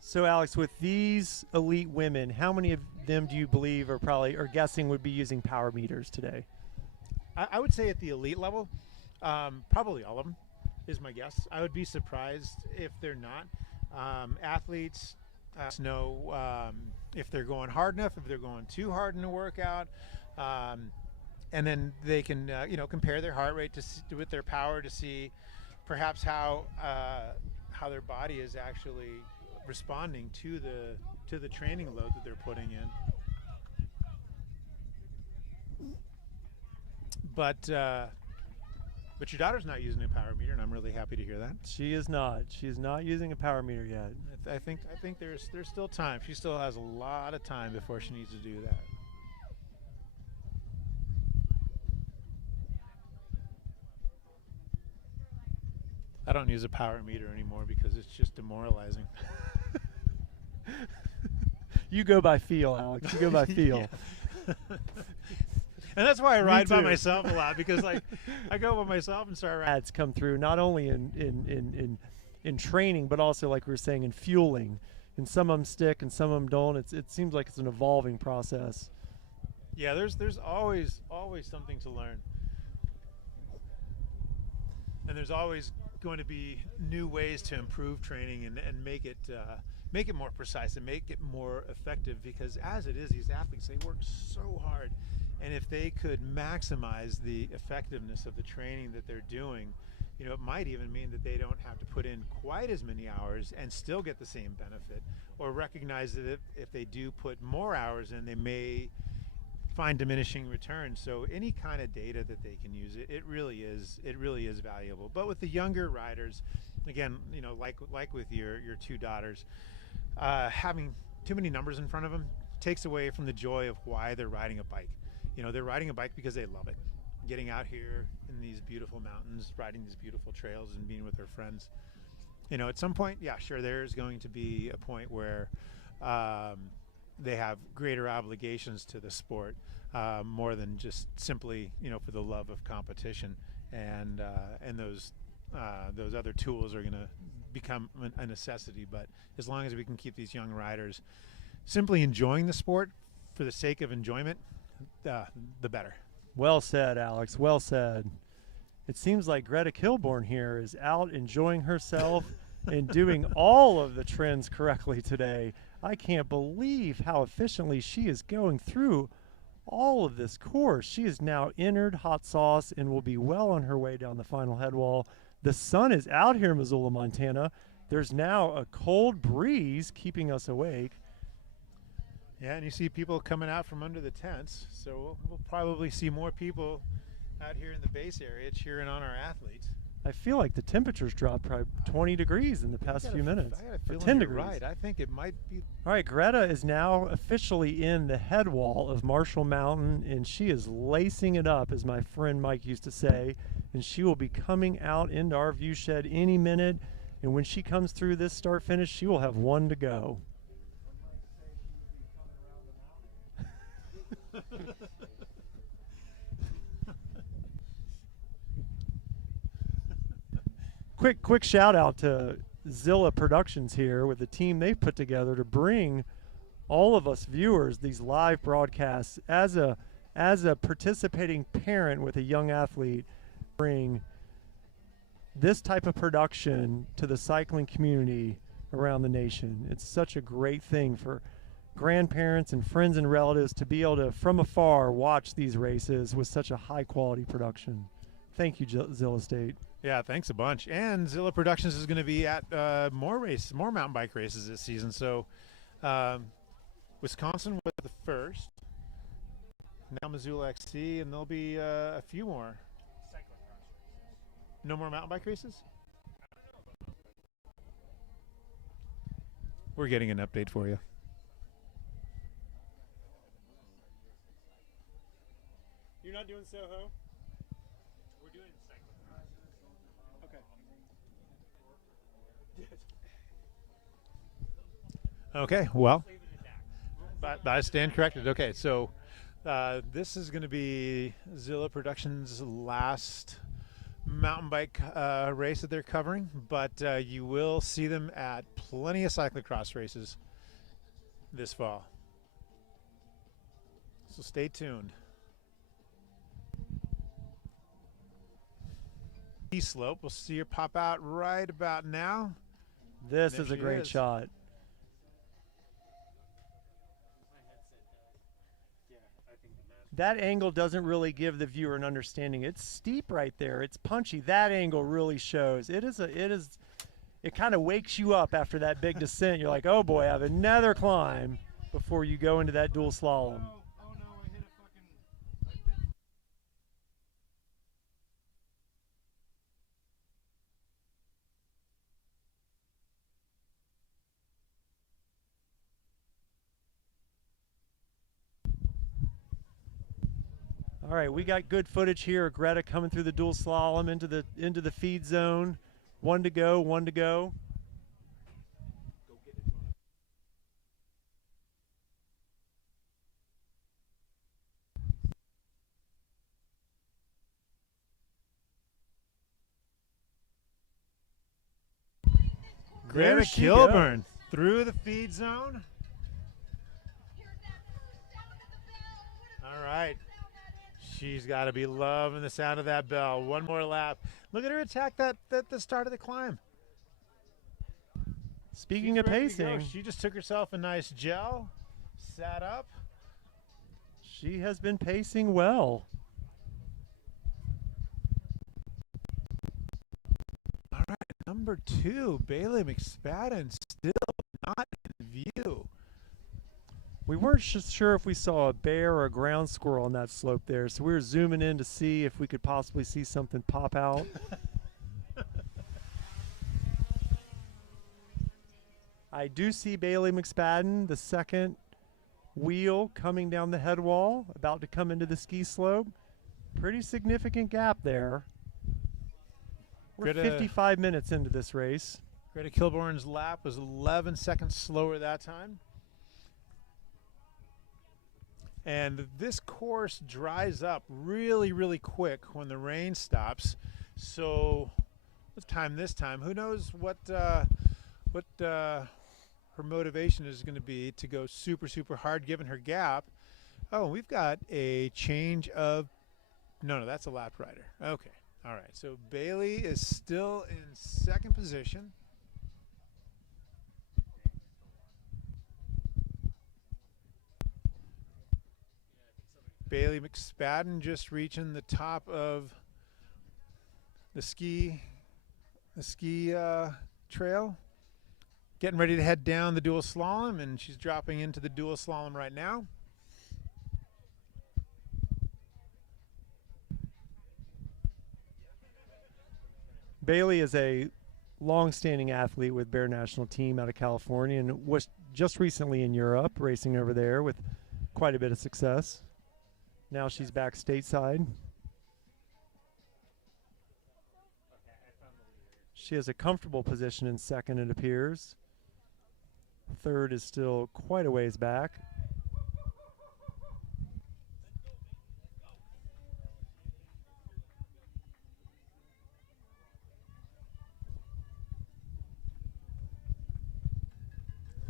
So Alex, with these elite women, how many of them do you believe are guessing would be using power meters today? I would say at the elite level, probably all of them is my guess. I would be surprised if they're not. Athletes know if they're going hard enough, if they're going too hard in a workout, and then they can compare their heart rate with their power to see perhaps how their body is actually responding to the training load that they're putting in. But your daughter's not using a power meter, and I'm really happy to hear that. She is not. She is not using a power meter yet. I think there's still time. She still has a lot of time before she needs to do that. I don't use a power meter anymore because it's just demoralizing. You go by feel, Alex. You go by feel. And that's why I ride by too. myself a lot, because like I go by myself and start riding. Ads come through not only in training, but also, like we were saying, in fueling. And some of them stick and some of them don't. It seems like it's an evolving process. Yeah, there's always something to learn, and there's always going to be new ways to improve training and make it more precise and make it more effective, because as it is, these athletes, they work so hard, and if they could maximize the effectiveness of the training that they're doing, it might even mean that they don't have to put in quite as many hours and still get the same benefit, or recognize that if they do put more hours in, they may find diminishing returns. So any kind of data that they can use, it really is valuable. But with the younger riders, again, like with your two daughters, having too many numbers in front of them takes away from the joy of why they're riding a bike. They're riding a bike because they love it, getting out here in these beautiful mountains, riding these beautiful trails, and being with their friends. at some point, yeah, sure, there's going to be a point where they have greater obligations to the sport, more than just simply, for the love of competition, and those other tools are going to become a necessity. But as long as we can keep these young riders simply enjoying the sport for the sake of enjoyment, the better. Well said, Alex. Well said. It seems like Greta Kilborn here is out enjoying herself and doing all of the trends correctly today. I can't believe how efficiently she is going through all of this course. She has now entered hot sauce and will be well on her way down the final head wall. The sun is out here in Missoula, Montana. There's now a cold breeze keeping us awake. Yeah, and you see people coming out from under the tents, so we'll probably see more people out here in the base area cheering on our athletes. I feel like the temperatures dropped probably 20 degrees in the past few minutes. I got a Or feeling 10 you're degrees. right. I think it might be. All right, Greta is now officially in the head wall of Marshall Mountain, and she is lacing it up, as my friend Mike used to say, and she will be coming out into our view shed any minute, and when she comes through this start-finish, she will have one to go. Quick shout out to Zilla Productions here with the team they've put together to bring all of us viewers these live broadcasts. As a participating parent with a young athlete, bring this type of production to the cycling community around the nation. It's such a great thing for grandparents and friends and relatives to be able to, from afar, watch these races with such a high quality production. Thank you, Zilla State. Yeah, thanks a bunch. And Zilla Productions is going to be at more mountain bike races this season. So Wisconsin was the first. Now Missoula XC, and there'll be a few more. No more mountain bike races? We're getting an update for you. You're not doing Soho? We're doing cyclocross. Okay. Okay, well, I stand corrected. Okay, so this is going to be Zilla Productions' last mountain bike race that they're covering, but you will see them at plenty of cyclocross races this fall. So stay tuned. Slope, we'll see her pop out right about now. This There is a she great is. shot. That angle doesn't really give the viewer an understanding. It's steep right there. It's punchy. That angle really shows. It kind of wakes you up after that big descent. You're like, oh boy, I have another climb before you go into that dual slalom. Oh no, I hit a fucking. All right, we got good footage here of Greta coming through the dual slalom into the feed zone. One to go, one to go. Greta There she Kilburn goes. through the feed zone. All right. She's got to be loving the sound of that bell. One more lap. Look at her attack that the start of the climb. Speaking She's of ready to go. pacing, She just took herself a nice gel, sat up. she has been pacing well. All right, number 2, Bailey McSpadden, still not in view. We weren't sure if we saw a bear or a ground squirrel on that slope there, so we were zooming in to see if we could possibly see something pop out. I do see Bailey McSpadden, the second wheel coming down the head wall, about to come into the ski slope. Pretty significant gap there. We're Greta- 55 minutes into this race. Greta Kilborn's lap was 11 seconds slower that time. And this course dries up really, really quick when the rain stops. So let's time this time. Who knows what her motivation is going to be to go super, super hard given her gap. Oh, we've got a change of, no, that's a lap rider. Okay, all right. So Bailey is still in second position. Bailey McSpadden just reaching the top of the ski trail, getting ready to head down the dual slalom, and she's dropping into the dual slalom right now. Bailey is a long-standing athlete with Bear National Team out of California and was just recently in Europe racing over there with quite a bit of success. Now she's back stateside. She has a comfortable position in second, it appears. Third is still quite a ways back.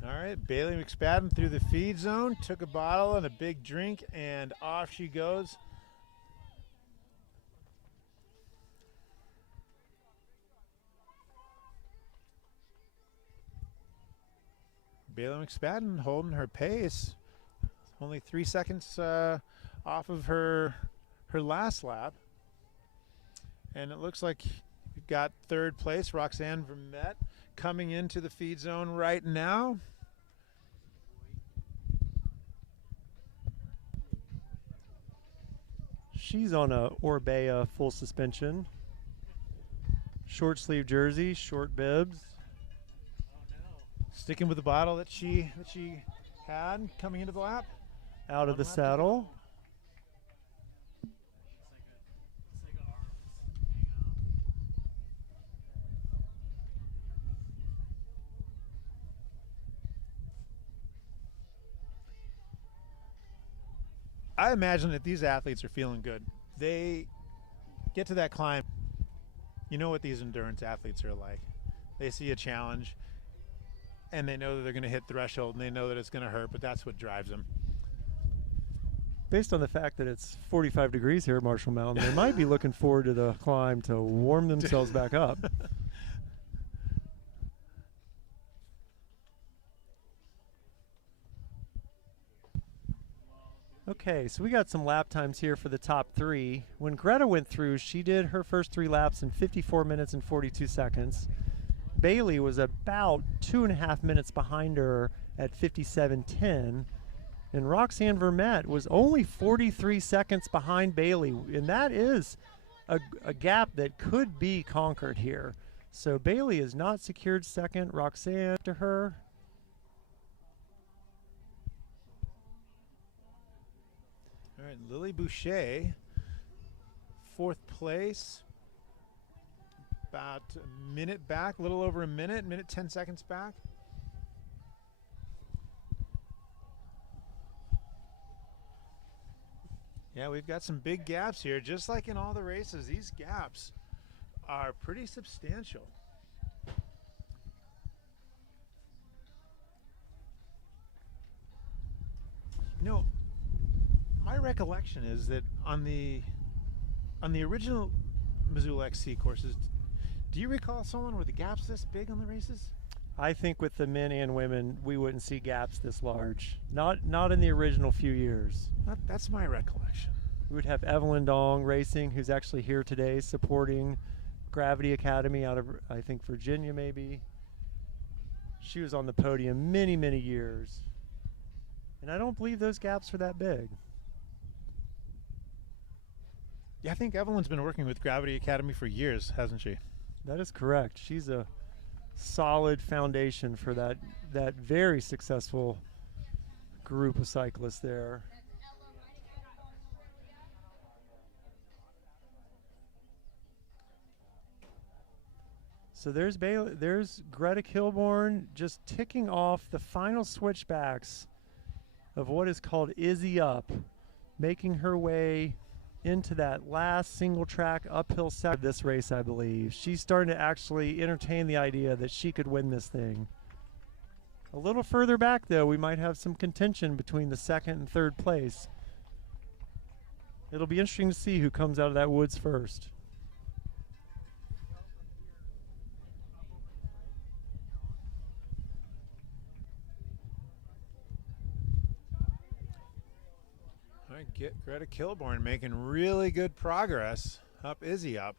All right, Bailey McSpadden through the feed zone, took a bottle and a big drink, and off she goes. Bailey McSpadden holding her pace, only 3 seconds off of her last lap. And it looks like we've got third place, Roxanne Vermette, coming into the feed zone right now. She's on a Orbea full suspension. Short sleeve jersey, short bibs. Sticking with the bottle that she had coming into the lap. Out of the saddle. I imagine that these athletes are feeling good. They get to that climb. You know what these endurance athletes are like. They see a challenge, and they know that they're going to hit threshold, and they know that it's going to hurt, but that's what drives them. Based on the fact that it's 45 degrees here at Marshall Mountain, they might be looking forward to the climb to warm themselves back up. Okay, so we got some lap times here for the top three. When Greta went through, she did her first 3 laps in 54 minutes and 42 seconds. Bailey was about 2.5 minutes behind her at 57:10. And Roxanne Vermette was only 43 seconds behind Bailey. And that is a gap that could be conquered here. So Bailey has not secured second. Roxanne to her. All right, Lily Boucher, fourth place. About a minute back, a little over a minute 10 seconds back. Yeah, we've got some big gaps here. Just like in all the races, these gaps are pretty substantial. You know, my recollection is that on the original Missoula XC courses, do you recall someone where the gaps this big on the races? I think with the men and women, we wouldn't see gaps this large. Not in the original few years. That's my recollection. We would have Evelyn Dong racing, who's actually here today, supporting Gravity Academy out of, I think, Virginia maybe. She was on the podium many, many years. And I don't believe those gaps are that big. Yeah, I think Evelyn's been working with Gravity Academy for years, hasn't she? That is correct. She's a solid foundation for that very successful group of cyclists there. So there's Greta Kilborn just ticking off the final switchbacks of what is called Izzy Up, making her way into that last single track uphill section of this race, I believe. She's starting to actually entertain the idea that she could win this thing. A little further back, though, we might have some contention between the second and third place. It'll be interesting to see who comes out of that woods first. I get Greta Kilborn making really good progress up Izzy Up.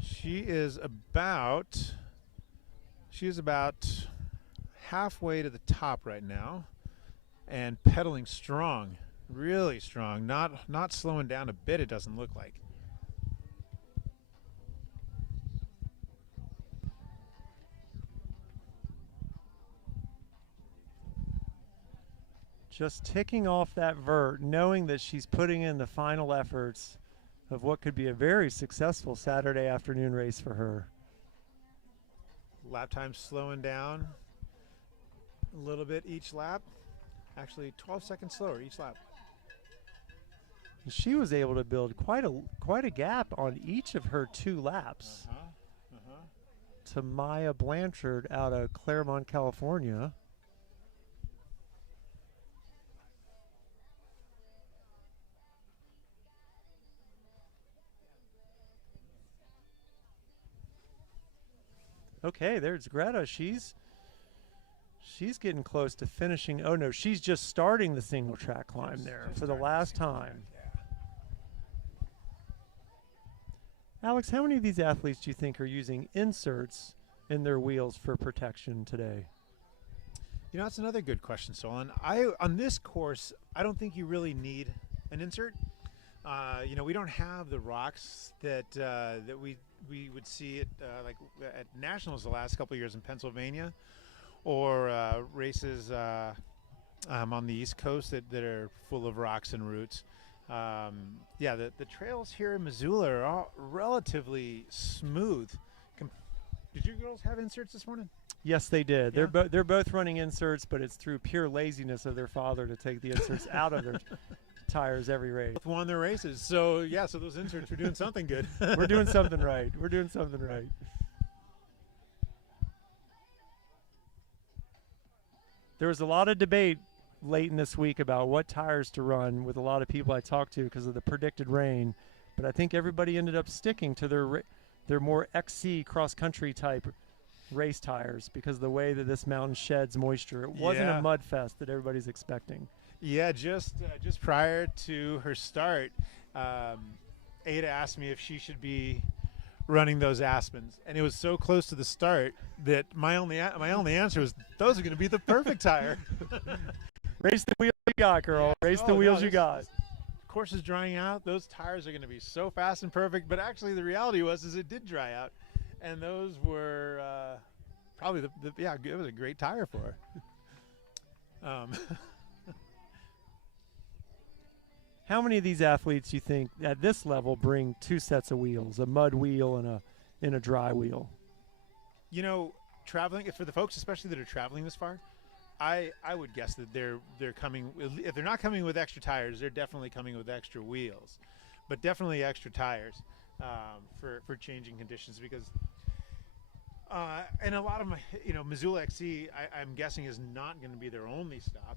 She is about halfway to the top right now and pedaling strong, really strong, not slowing down a bit, it doesn't look like. Just ticking off that vert, knowing that she's putting in the final efforts of what could be a very successful Saturday afternoon race for her. Lap time slowing down a little bit each lap. Actually 12 seconds slower each lap. She was able to build quite a gap on each of her 2 laps to Maya Blanchard out of Claremont, California. Okay, there's Greta. She's getting close to finishing. Oh no, she's just starting the single track climb there for the last time. Alex, how many of these athletes do you think are using inserts in their wheels for protection today? You know, that's another good question, Solon. On this course, I don't think you really need an insert. You know, we don't have the rocks that we would see like at nationals the last couple of years in Pennsylvania, or races on the East Coast that are full of rocks and roots. Yeah, the trails here in Missoula are all relatively smooth. Did you girls have inserts this morning? Yes, they did. Yeah. They're both running inserts, but it's through pure laziness of their father to take the inserts out of their tires every race. Both won their races, so yeah, so those inserts are doing something good. We're doing something right. We're doing something right. There was a lot of debate late in this week about what tires to run with a lot of people I talked to because of the predicted rain, but I think everybody ended up sticking to their more XC cross-country type race tires because of the way that this mountain sheds moisture. It wasn't a mud fest that everybody's expecting. Yeah, just prior to her start, Ada asked me if she should be running those Aspens, and it was so close to the start that my only answer was those are going to be the perfect tire. Race the wheels you got, girl. Race the wheels you got. Course is drying out. Those tires are going to be so fast and perfect. But actually, the reality was it did dry out, and those were probably it was a great tire for her. How many of these athletes do you think at this level bring 2 sets of wheels, a mud wheel and a dry wheel? You know, traveling for the folks, especially that are traveling this far, I would guess that they're coming. If they're not coming with extra tires, they're definitely coming with extra wheels, but definitely extra tires for changing conditions because. And a lot of my, Missoula XC, I'm guessing is not going to be their only stop,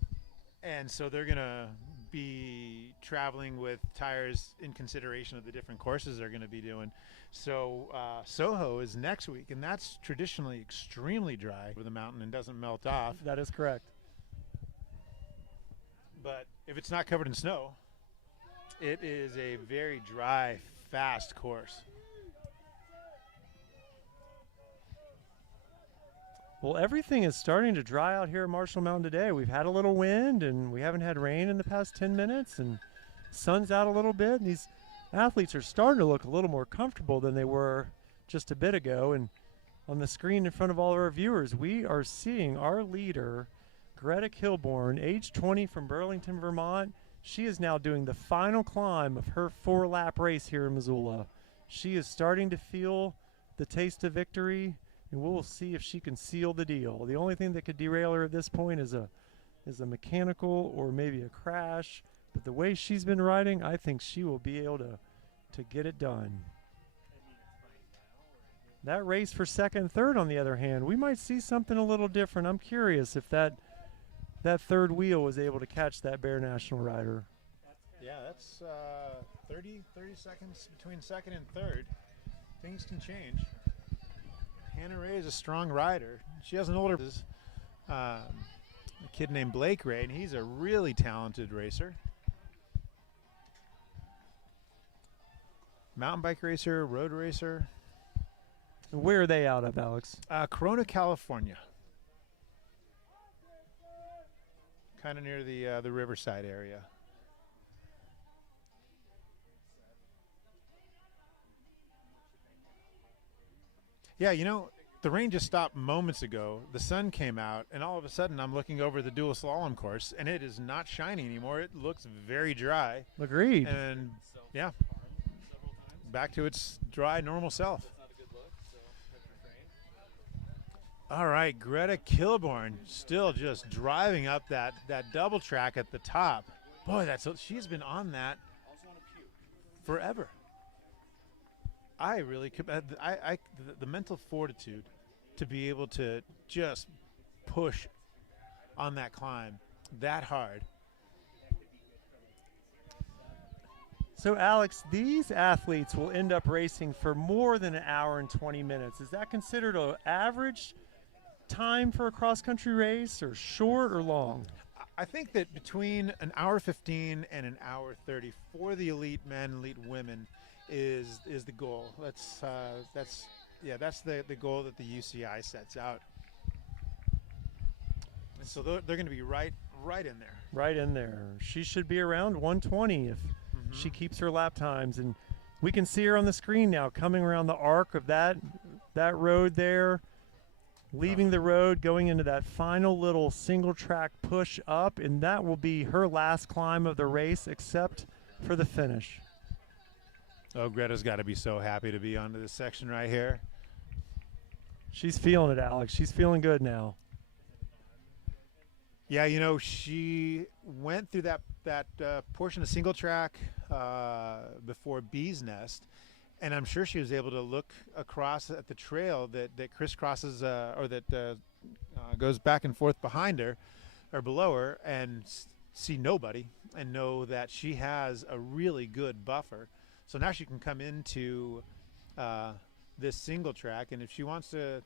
and so they're going to be traveling with tires in consideration of the different courses they're going to be doing. So Soho is next week, and that's traditionally extremely dry over the mountain and doesn't melt off. That is correct. But if it's not covered in snow, it is a very dry, fast course. Well, everything is starting to dry out here at Marshall Mountain today. We've had a little wind, and we haven't had rain in the past 10 minutes, and sun's out a little bit. And these athletes are starting to look a little more comfortable than they were just a bit ago. And on the screen in front of all of our viewers, we are seeing our leader, Greta Kilborn, age 20 from Burlington, Vermont, She is now doing the final climb of her 4-lap race here in Missoula. She is starting to feel the taste of victory, and we'll see if she can seal the deal. The only thing that could derail her at this point is a mechanical or maybe a crash. But the way she's been riding, I think she will be able to get it done. That race for second and third, on the other hand, we might see something a little different. I'm curious if that third wheel was able to catch that Bear National rider. Yeah, that's 30 seconds between second and third. Things can change. Hannah Ray is a strong rider. She has an older a kid named Blake Ray, and he's a really talented racer. Mountain bike racer, road racer. Where are they out of, Alex? Corona, California. Kind of near the Riverside area. Yeah, you know, the rain just stopped moments ago. The sun came out, and all of a sudden I'm looking over the dual slalom course, and it is not shiny anymore. It looks very dry. Agreed. And, yeah, back to its dry, normal self. All right, Greta Kilborn still just driving up that double track at the top. Boy, she's been on that forever. I really could. The mental fortitude to be able to just push on that climb that hard. So, Alex, these athletes will end up racing for more than an hour and 20 minutes. Is that considered an average time for a cross-country race, or short or long? I think that between an hour 15 and an hour 30 for the elite men, elite women, is the goal. That's the goal that the UCI sets out. And so they're going to be right in there. Right in there. She should be around 120 if she keeps her lap times, and we can see her on the screen now coming around the arc of that road there, leaving the road, going into that final little single track push up, and that will be her last climb of the race except for the finish. Oh, Greta's got to be so happy to be onto this section right here. She's feeling it, Alex. She's feeling good now. Yeah, you know, she went through that portion of single track before Bee's Nest, and I'm sure she was able to look across at the trail that crisscrosses or that goes back and forth behind her or below her, and see nobody and know that she has a really good buffer. So now she can come into this single track, and if she wants to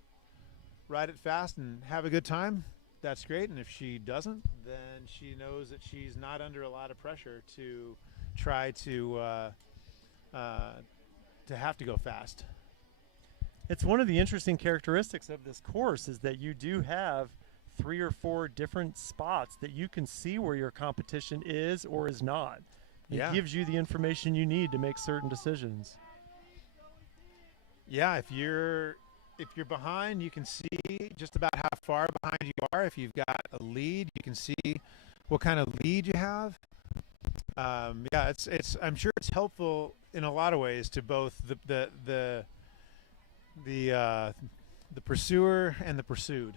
ride it fast and have a good time, that's great. And if she doesn't, then she knows that she's not under a lot of pressure to try to have to go fast. It's one of the interesting characteristics of this course is that you do have 3 or 4 different spots that you can see where your competition is or is not. It gives you the information you need to make certain decisions. Yeah, if you're behind, you can see just about how far behind you are. If you've got a lead, you can see what kind of lead you have. Yeah, it's. I'm sure it's helpful in a lot of ways to both the pursuer and the pursued.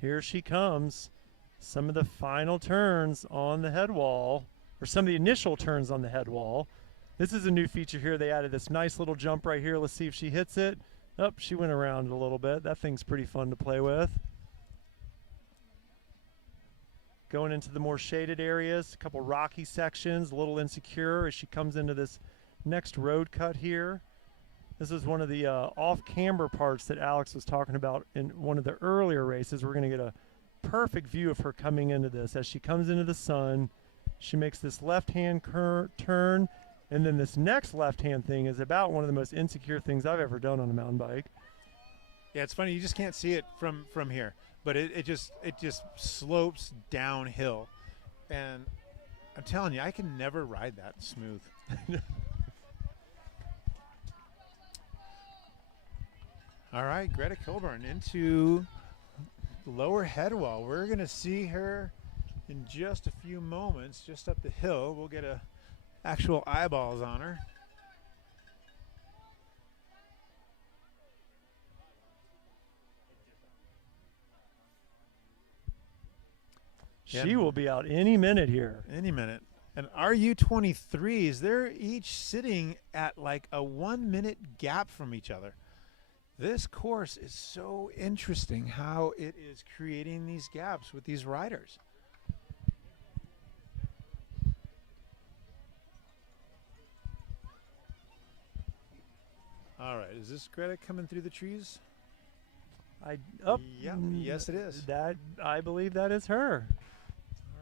Here she comes. Some of the final turns on the head wall, or some of the initial turns on the head wall. This is a new feature here. They added this nice little jump right here. Let's see if she hits it. Oh, she went around it a little bit. That thing's pretty fun to play with. Going into the more shaded areas, a couple rocky sections, a little insecure as she comes into this next road cut here. This is one of the off-camber parts that Alex was talking about in one of the earlier races. We're going to get a perfect view of her coming into this. As she comes into the sun, she makes this left-hand turn, and then this next left-hand thing is about one of the most insecure things I've ever done on a mountain bike. Yeah, it's funny. You just can't see it from here, but it just slopes downhill, and I'm telling you, I can never ride that smooth. All right, Greta Kilburn into the lower head wall. We're going to see her In just a few moments, just up the hill, we'll get a actual eyeballs on her. She will be out any minute here. Any minute. And our U23s, they're each sitting at like a 1 minute gap from each other. This course is so interesting how it is creating these gaps with these riders. All right, is this Greta coming through the trees? Yeah, yes it is. That I believe that is her.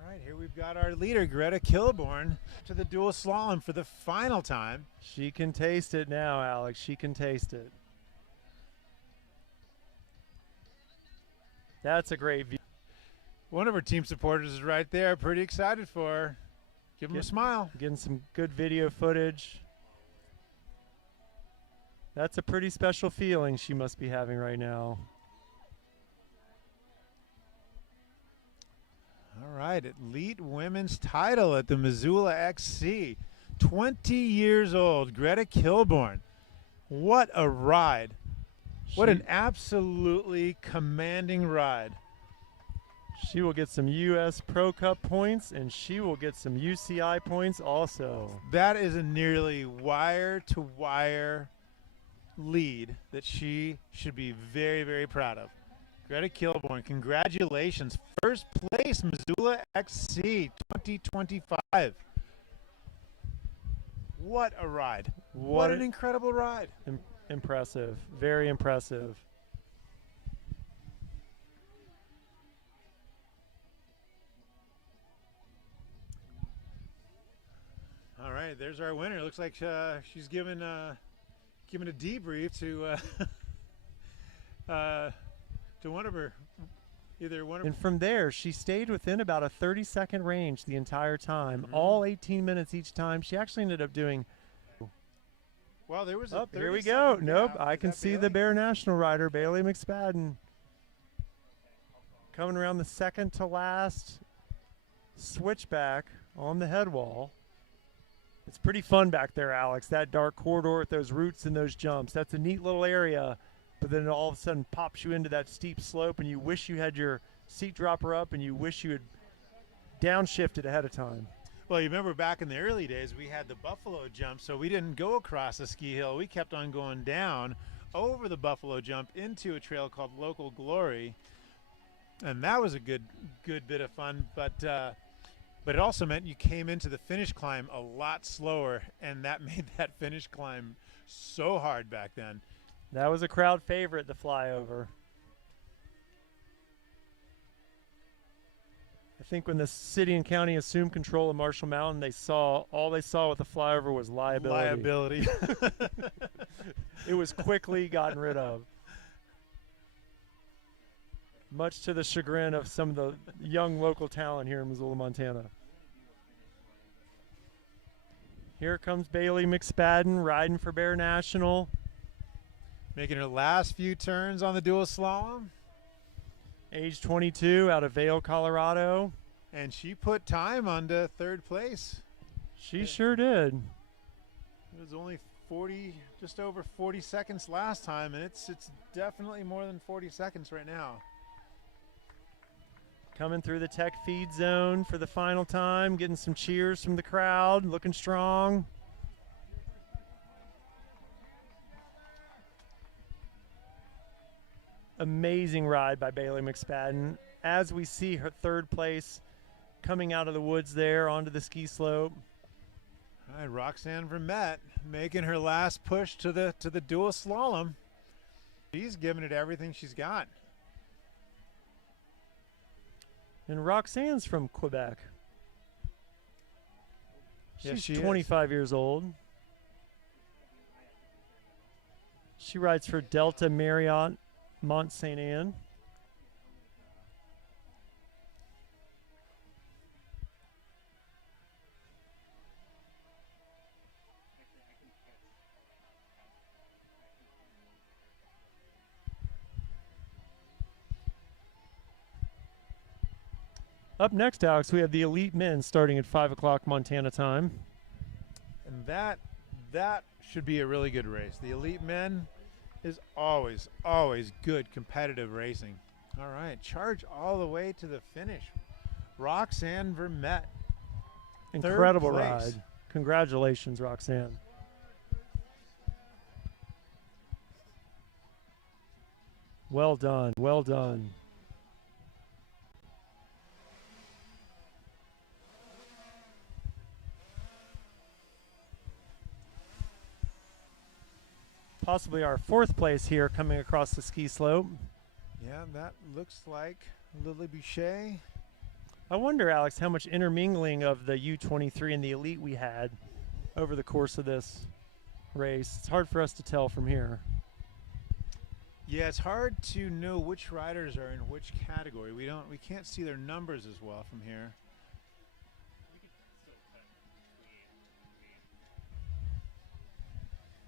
All right, here we've got our leader, Greta Kilborn, to the dual slalom for the final time. She can taste it now, Alex. She can taste it. That's a great view. One of her team supporters is right there, pretty excited for her. Give him a smile. Getting some good video footage. That's a pretty special feeling she must be having right now. All right, elite women's title at the Missoula XC. 20 years old, Greta Kilborn. What a ride. What an absolutely commanding ride. She will get some U.S. Pro Cup points, and she will get some UCI points also. That is a nearly wire-to-wire lead that she should be very, very proud of. Greta Kilborn, congratulations. First place, Missoula XC 2025. What a ride. What an incredible ride. Impressive. Very impressive. All right, there's our winner. Looks like she's given a debrief to one of her, And from there, she stayed within about a 30-second range the entire time, all 18 minutes each time. She actually ended up doing. Well, there was a here we go. 30-second Nope, gap. I Is can that see Bailey? the Bear National rider, Bailey McSpadden, coming around the second to last switchback on the head wall. It's pretty fun back there, Alex. That dark corridor with those roots and those jumps. That's a neat little area, but then it all of a sudden pops you into that steep slope, and you wish you had your seat dropper up, and you wish you had downshifted ahead of time. Well, you remember back in the early days, we had the Buffalo jump, so we didn't go across the ski hill. We kept on going down over the Buffalo jump into a trail called Local Glory, and that was a good bit of fun. But it also meant you came into the finish climb a lot slower, and that made that finish climb so hard back then. That was a crowd favorite, the flyover. I think when the city and county assumed control of Marshall Mountain, all they saw with the flyover was liability. It was quickly gotten rid of, much to the chagrin of some of the young local talent here in Missoula, Montana. Here comes Bailey McSpadden riding for Bear National. Making her last few turns on the dual slalom. Age 22, out of Vail, Colorado. And she put time onto third place. She sure did. It was only just over 40 seconds last time, and it's definitely more than 40 seconds right now. Coming through the tech feed zone for the final time, getting some cheers from the crowd, looking strong. Amazing ride by Bailey McSpadden. As we see her third place coming out of the woods there onto the ski slope. All right, Roxanne Vermette making her last push to the dual slalom. She's giving it everything she's got. And Roxanne's from Quebec. Yes, She's she is. 25 years old. She rides for Delta Marriott Mont Saint Anne. Up next, Alex, we have the elite men starting at 5 o'clock Montana time. And that should be a really good race. The elite men is always good competitive racing. All right, charge all the way to the finish. Roxanne Vermette. Incredible Third place. ride. Congratulations, Roxanne. Well done. Well done. Possibly our fourth place here coming across the ski slope. Yeah, that looks like Lily Boucher. I wonder, Alex, how much intermingling of the U23 and the elite we had over the course of this race. It's hard for us to tell from here. Yeah, it's hard to know which riders are in which category. We can't see their numbers as well from here. We could still cut between.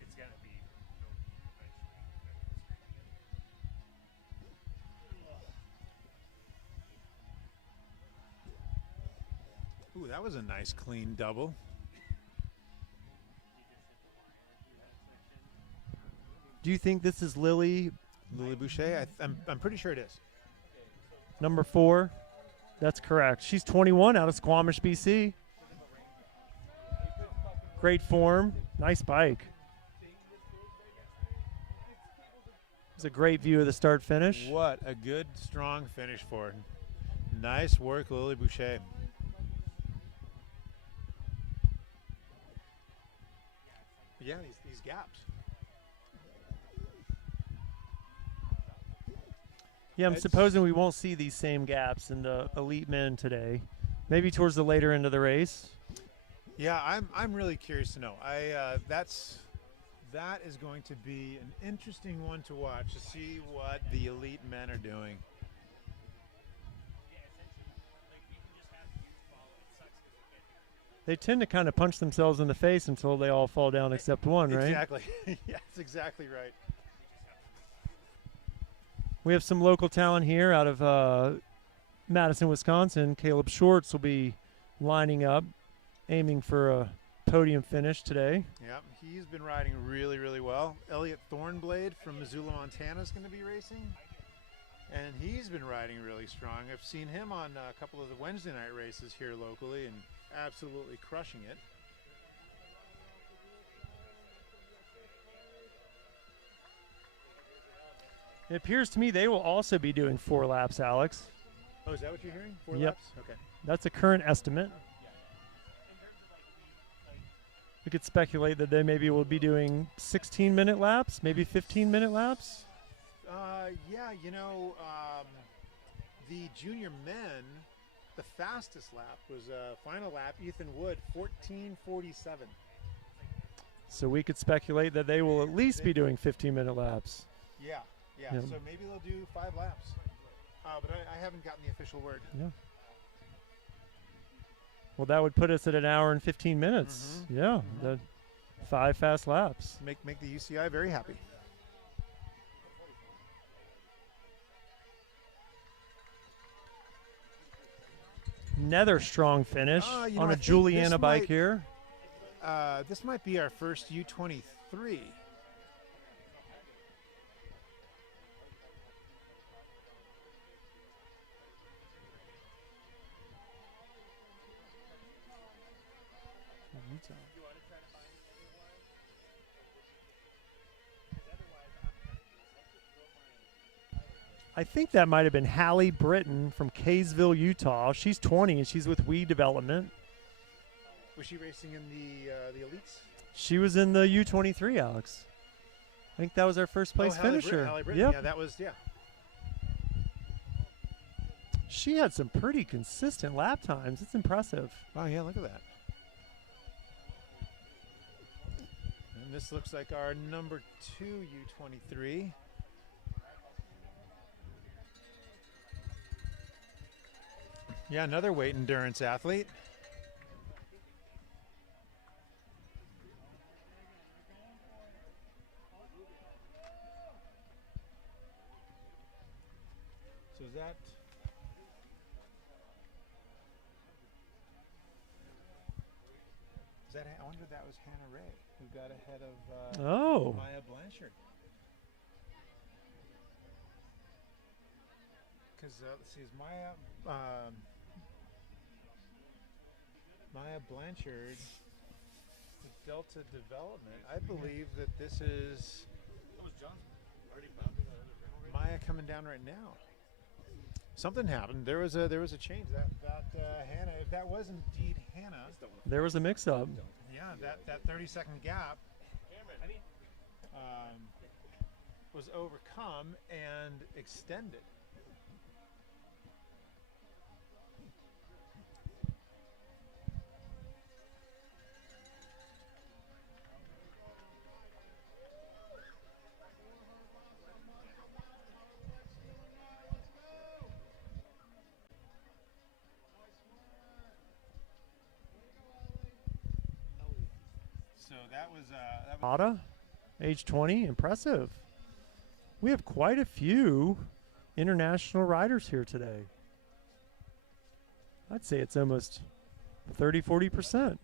It's gonna be eventually. Ooh, that was a nice clean double. Do you think this is Lily, Lily Boucher, I'm pretty sure it is. number 4? That's correct. She's 21 out of Squamish, BC. Great form. Nice bike. It's a great view of the start finish. What a good, strong finish for her. Nice work, Lily Boucher. Yeah, these gaps. Yeah, I'm It's- supposing we won't see these same gaps in the elite men today. Maybe towards the later end of the race. Yeah, I'm really curious to know. That is going to be an interesting one to watch to see what the elite men are doing. They tend to kind of punch themselves in the face until they all fall down except one, right? Exactly. Yeah, that's exactly right. We have some local talent here out of Madison, Wisconsin. Caleb Shorts will be lining up, aiming for a podium finish today. Yep, he's been riding really, really well. Elliot Thornblade from Missoula, Montana is going to be racing. And he's been riding really strong. I've seen him on a couple of the Wednesday night races here locally and absolutely crushing it. It appears to me they will also be doing 4 laps, Alex. Oh, is that what you're hearing? 4 Yep. laps? Okay. That's a current estimate. We could speculate that they maybe will be doing 16-minute laps, maybe 15-minute laps. Yeah, the junior men, the fastest lap was final lap, Ethan Wood, 14:47. So we could speculate that they will at least be doing 15-minute laps. Yeah. Yeah. So maybe they'll do 5 laps. But I haven't gotten the official word. Yeah. Well, that would put us at an hour and 15 minutes. Mhm. Yeah, the 5 fast laps. Make the UCI very happy. Another strong finish You know, on I a think Juliana this bike might- here. This might be our first U23. I think that might have been Hallie Britton from Kaysville, Utah. She's 20 and she's with Wii Development. Was she racing in the elites? She was in the U23, Alex. I think that was our first place finisher. Hallie Britton. Yep. Yeah, that was, yeah. She had some pretty consistent lap times. It's impressive. Oh, yeah, look at that. And this looks like our number 2 U23. Yeah, another weight endurance athlete. So is that I wonder if that was Hannah Ray who got ahead of Oh. Maya Blanchard. Because let's see, is Maya Blanchard with Delta Development? I believe that this is Maya coming down right now. Something happened. There was a change. That Hannah, if that was indeed Hannah, There was a mix-up. yeah, that 30-second gap was overcome and extended. So that was Ada, age 20, impressive. We have quite a few international riders here today. I'd say it's almost 30, 40%.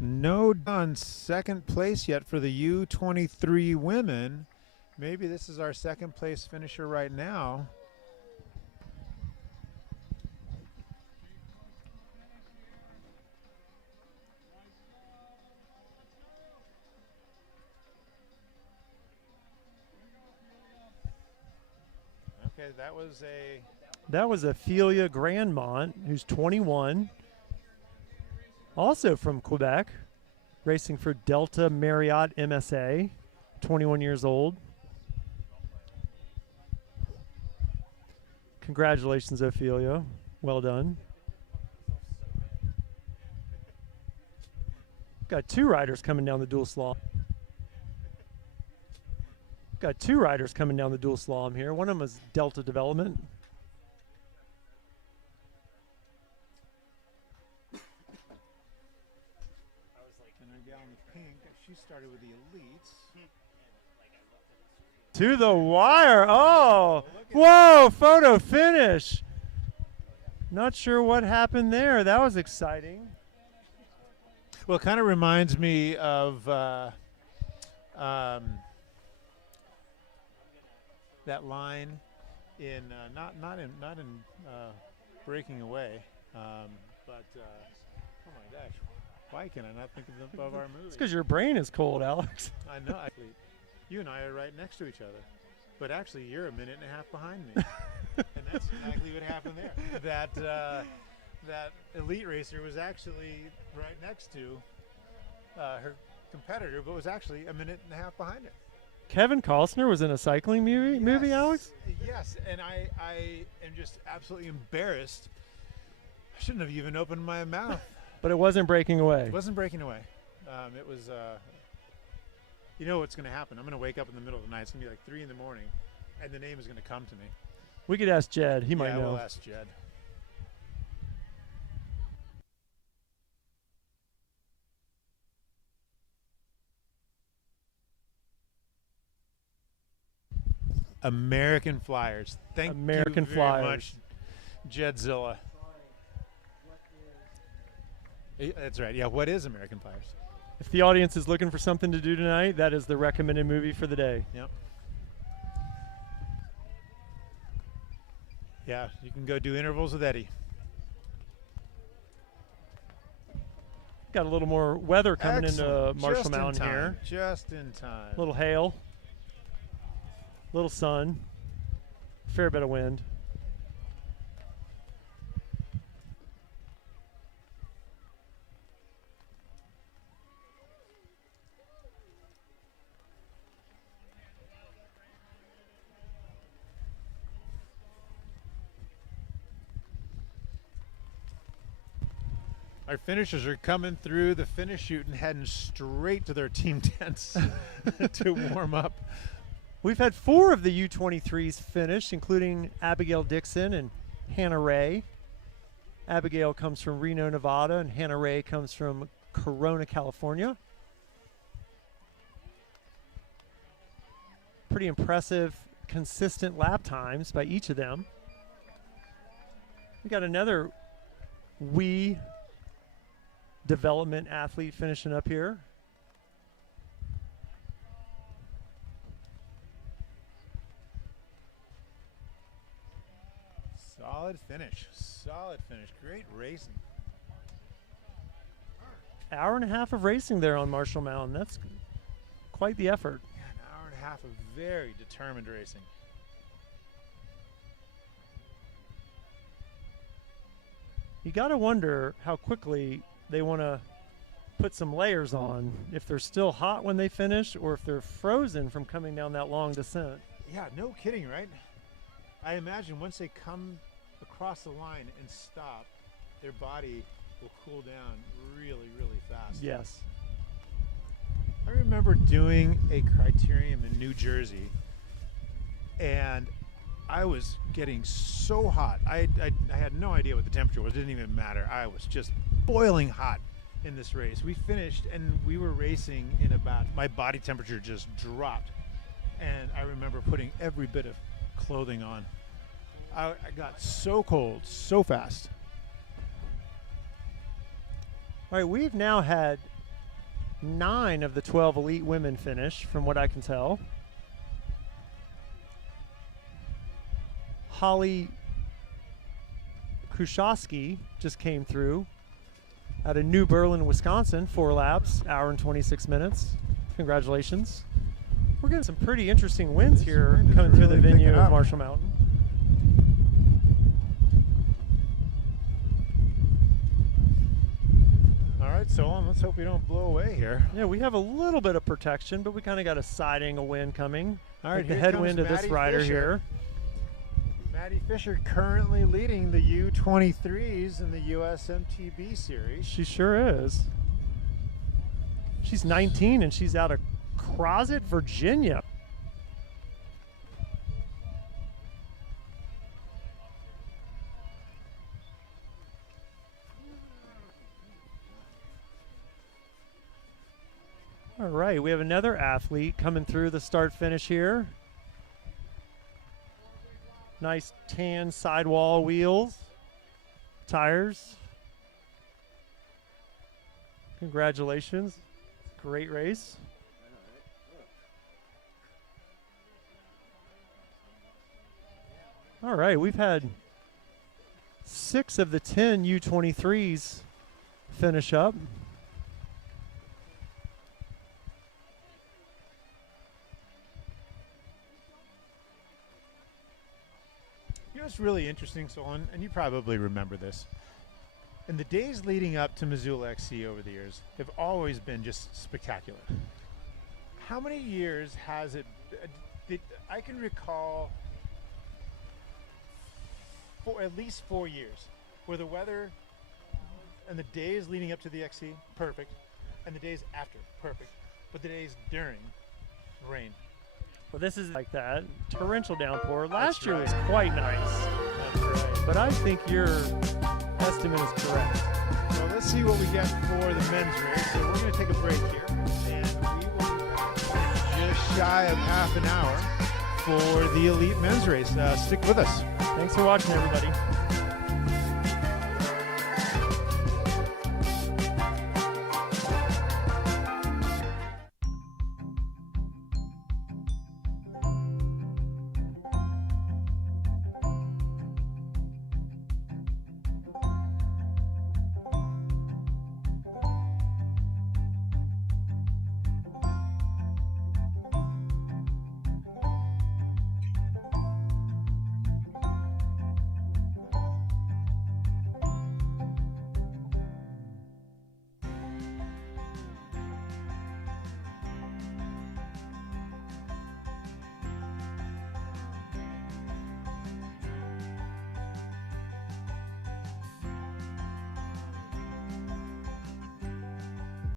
no on second place yet for the U23 women. Maybe this is our second place finisher right now. Okay, that was Ophelia Grandmont, who's 21, also from Quebec, racing for Delta Marriott MSA, 21 years old. Congratulations, Ophelia. Well done. Got two riders coming down the dual slalom. Got two riders coming down the dual slalom here. One of them is Delta Development. and our gal in pink. She started with the elites. To the wire. Oh, whoa, photo finish. Not sure what happened there. That was exciting. Well, it kind of reminds me of that line in not in Breaking Away, but oh my gosh, why can I not think of our movie? It's because your brain is cold, Alex. I know. You and I are right next to each other, but actually you're a minute and a half behind me, and that's exactly what happened there. That elite racer was actually right next to her competitor, but was actually a minute and a half behind her. Kevin Costner was in a cycling movie, Yes, Alex? Yes, and I am just absolutely embarrassed. I shouldn't have even opened my mouth. But it wasn't Breaking Away. It wasn't Breaking Away. It was, you know what's going to happen. I'm going to wake up in the middle of the night. It's going to be like 3 in the morning, and the name is going to come to me. We could ask Jed. He might know. We'll ask Jed. American Flyers. Thank American you very Flyers. much, Jedzilla. That's right. Yeah, what is American Flyers? If the audience is looking for something to do tonight, that is the recommended movie for the day. Yep. Yeah, you can go do intervals with Eddie. Got a little more weather coming Excellent. into Marshall Just in Mountain time. here. Just in time. Little hail, little sun, fair bit of wind. Our finishers are coming through the finish chute and heading straight to their team tents to warm up. We've had 4 of the U23s finish, including Abigail Dixon and Hannah Ray. Abigail comes from Reno, Nevada, and Hannah Ray comes from Corona, California. pretty impressive, consistent lap times by each of them. We got another Wii development athlete finishing up here. Solid finish. Solid finish. Great racing. Hour and a half of racing there on Marshall Mountain. That's quite the effort. Yeah, an hour and a half of very determined racing. You got to wonder how quickly they want to put some layers on, if they're still hot when they finish or if they're frozen from coming down that long descent. Yeah, no kidding, right? I imagine once they come across the line and stop, their body will cool down really, really fast. Yes. I remember doing a criterium in New Jersey, and I was getting so hot. I had no idea what the temperature was. It didn't even matter. I was just boiling hot in this race. We finished, and we were racing in about, my body temperature just dropped. And I remember putting every bit of clothing on. I got so cold so fast. All right, we've now had 9 of the 12 elite women finish, from what I can tell. Holly Kruszowski just came through out of New Berlin, Wisconsin, 4 laps, hour and 26 minutes. Congratulations. We're getting some pretty interesting wins here wind is coming through the really venue picking of up. Marshall Mountain. All right, so let's hope we don't blow away here. Yeah, we have a little bit of protection, but we kind of got a side angle wind coming. All right, Like the here headwind comes of this Maddie rider Fisher. here. Maddie Fisher currently leading the U23s in the USMTB series. She sure is. She's 19 and she's out of Crozet, Virginia. All right, we have another athlete coming through the start finish here. Nice tan sidewall wheels, tires. Congratulations. Great race. All right, we've had 6 of the 10 U23s finish up. You know what's really interesting, Solon, and you probably remember this. In the days leading up to Missoula XC over the years, have always been just spectacular. How many years has it? I can recall at least 4 years where the weather and the days leading up to the XC, perfect, and the days after, perfect, but the days during, rain. Well, this is like that. Torrential downpour. Last That's year right. was quite nice. That's right. But I think your estimate is correct. So let's see what we get for the men's race. So we're going to take a break here, and we will be back in just shy of half an hour for the elite men's race. Stick with us. Thanks for watching, everybody.